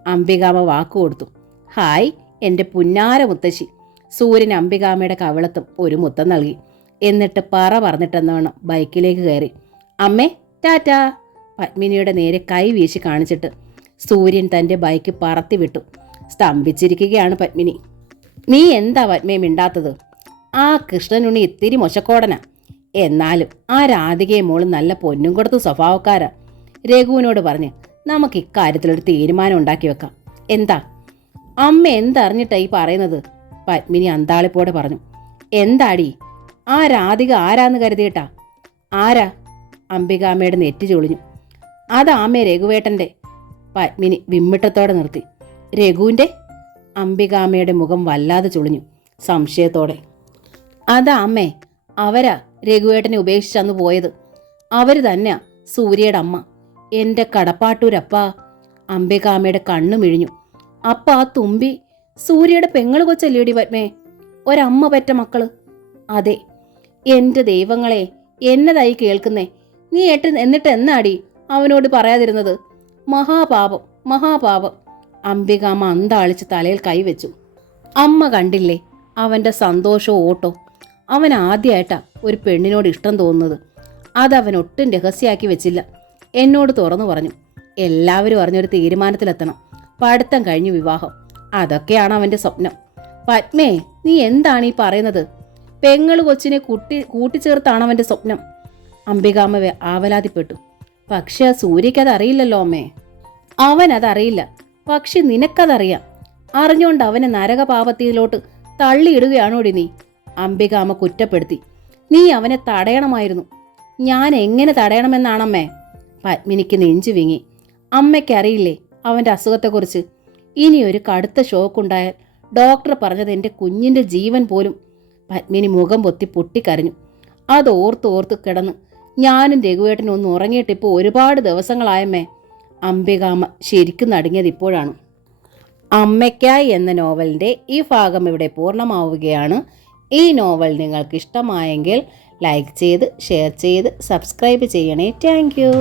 അംബികാമ്മ വാക്കു കൊടുത്തു. ഹായ് എൻ്റെ പുന്നാര മുത്തശ്ശി. സൂര്യൻ അംബികാമ്മയുടെ കവിളത്തും ഒരു മുത്തം നൽകി. എന്നിട്ട് പറഞ്ഞിട്ടെന്നവണ്ണം ബൈക്കിലേക്ക് കയറി. അമ്മേ ടാറ്റാ. പത്മിനിയുടെ നേരെ കൈ വീശി കാണിച്ചിട്ട് സൂര്യൻ തൻ്റെ ബൈക്ക് പറത്തി വിട്ടു. സ്തംഭിച്ചിരിക്കുകയാണ് പത്മിനി. നീ എന്താ പത്മേ മിണ്ടാത്തത്? ആ കൃഷ്ണനുണ്ണി ഇത്തിരി മൊശക്കോടനാ. എന്നാലും ആ രാധികയെ മോള് നല്ല പൊന്നും കൊടുത്തു സ്വഭാവക്കാരാ. രഘുവിനോട് പറഞ്ഞ് നമുക്ക് ഇക്കാര്യത്തിലൊരു തീരുമാനം ഉണ്ടാക്കി വെക്കാം. എന്താ? അമ്മ എന്തറിഞ്ഞിട്ടാ ഈ പറയുന്നത്? പത്മിനി അന്താളിപ്പോടെ പറഞ്ഞു. എന്താടി, ആ രാധിക ആരാന്ന് കരുതിയിട്ടാ? ആരാ? അംബികാമ്മയുടെ നെറ്റി ചൊളിഞ്ഞു. അതാമേ രഘുവേട്ടൻ്റെ. പത്മിനി വിമ്മിട്ടത്തോടെ നിർത്തി. രഘുവിൻ്റെ? അംബികാമ്മയുടെ മുഖം വല്ലാതെ ചുളിഞ്ഞു സംശയത്തോടെ. അതാ അമ്മേ, അവരാ രഘുവേട്ടനെ ഉപേക്ഷിച്ചന്ന് പോയത്. അവർ തന്നെയാ സൂര്യയുടെ അമ്മ, എൻ്റെ കടപ്പാട്ടൂരപ്പ. അംബികാമ്മയുടെ കണ്ണു മിഴിഞ്ഞു. അപ്പ ആ തുമ്പി സൂര്യയുടെ പെങ്ങള് കൊച്ചല്ലേടി പത്മേ? ഒരമ്മ പെറ്റ മക്കള്. അതെ. എൻ്റെ ദൈവങ്ങളെ, എന്നതായി കേൾക്കുന്നേ? നീ എന്നിട്ട് എന്നാടി അവനോട് പറയാതിരുന്നത്? മഹാപാപം, മഹാപാപം. അംബികാമ്മ അന്താളിച്ച് തലയിൽ കൈവച്ചു. അമ്മ കണ്ടില്ലേ അവൻ്റെ സന്തോഷവും ഓട്ടോ? അവൻ ആദ്യമായിട്ടാ ഒരു പെണ്ണിനോട് ഇഷ്ടം തോന്നുന്നത്. അതവൻ ഒട്ടും രഹസ്യമാക്കി വെച്ചില്ല. എന്നോട് തുറന്നു പറഞ്ഞു. എല്ലാവരും അറിഞ്ഞൊരു തീരുമാനത്തിലെത്തണം. പഠിത്തം കഴിഞ്ഞു വിവാഹം, അതൊക്കെയാണ് അവൻ്റെ സ്വപ്നം. പത്മേ, നീ എന്താണ് ഈ പറയുന്നത്? പെങ്ങള് കൊച്ചിനെ കൂട്ടിച്ചേർത്താണ് അവൻ്റെ സ്വപ്നം. അംബികാമ്മ ആവലാതിപ്പെട്ടു. പക്ഷെ സൂര്യക്കത് അറിയില്ലല്ലോ അമ്മേ. അവനതറിയില്ല, പക്ഷെ നിനക്കതറിയാം. അറിഞ്ഞുകൊണ്ട് അവനെ നരകപാപത്തിലോട്ട് തള്ളിയിടുകയാണോടി നീ? അംബികാമ്മ കുറ്റപ്പെടുത്തി. നീ അവനെ തടയണമായിരുന്നു. ഞാൻ എങ്ങനെ തടയണമെന്നാണമ്മേ? പത്മിനിക്ക് നെഞ്ചു വിങ്ങി. അമ്മയ്ക്കറിയില്ലേ അവൻ്റെ അസുഖത്തെക്കുറിച്ച്? ഇനിയൊരു കടുത്ത ഷോക്കുണ്ടായാൽ ഡോക്ടർ പറഞ്ഞത് എൻ്റെ കുഞ്ഞിൻ്റെ ജീവൻ പോലും. പത്മിനി മുഖം പൊത്തി പൊട്ടിക്കരഞ്ഞു. അതോർത്തോർത്ത് കിടന്ന് ഞാനും രഘുവേട്ടനും ഒന്ന് ഉറങ്ങിയിട്ടിപ്പോൾ ഒരുപാട് ദിവസങ്ങളായമ്മേ. അംബികാമ്മ ശരിക്കും നടുങ്ങിയത് ഇപ്പോഴാണ്. അമ്മയ്ക്കായി എന്ന നോവലിൻ്റെ ഈ ഭാഗം ഇവിടെ പൂർണ്ണമാവുകയാണ്. ഈ നോവൽ നിങ്ങൾക്ക് ഇഷ്ടമായെങ്കിൽ ലൈക്ക് ചെയ്ത്, ഷെയർ ചെയ്ത്, സബ്സ്ക്രൈബ് ചെയ്യണേ. Thank you.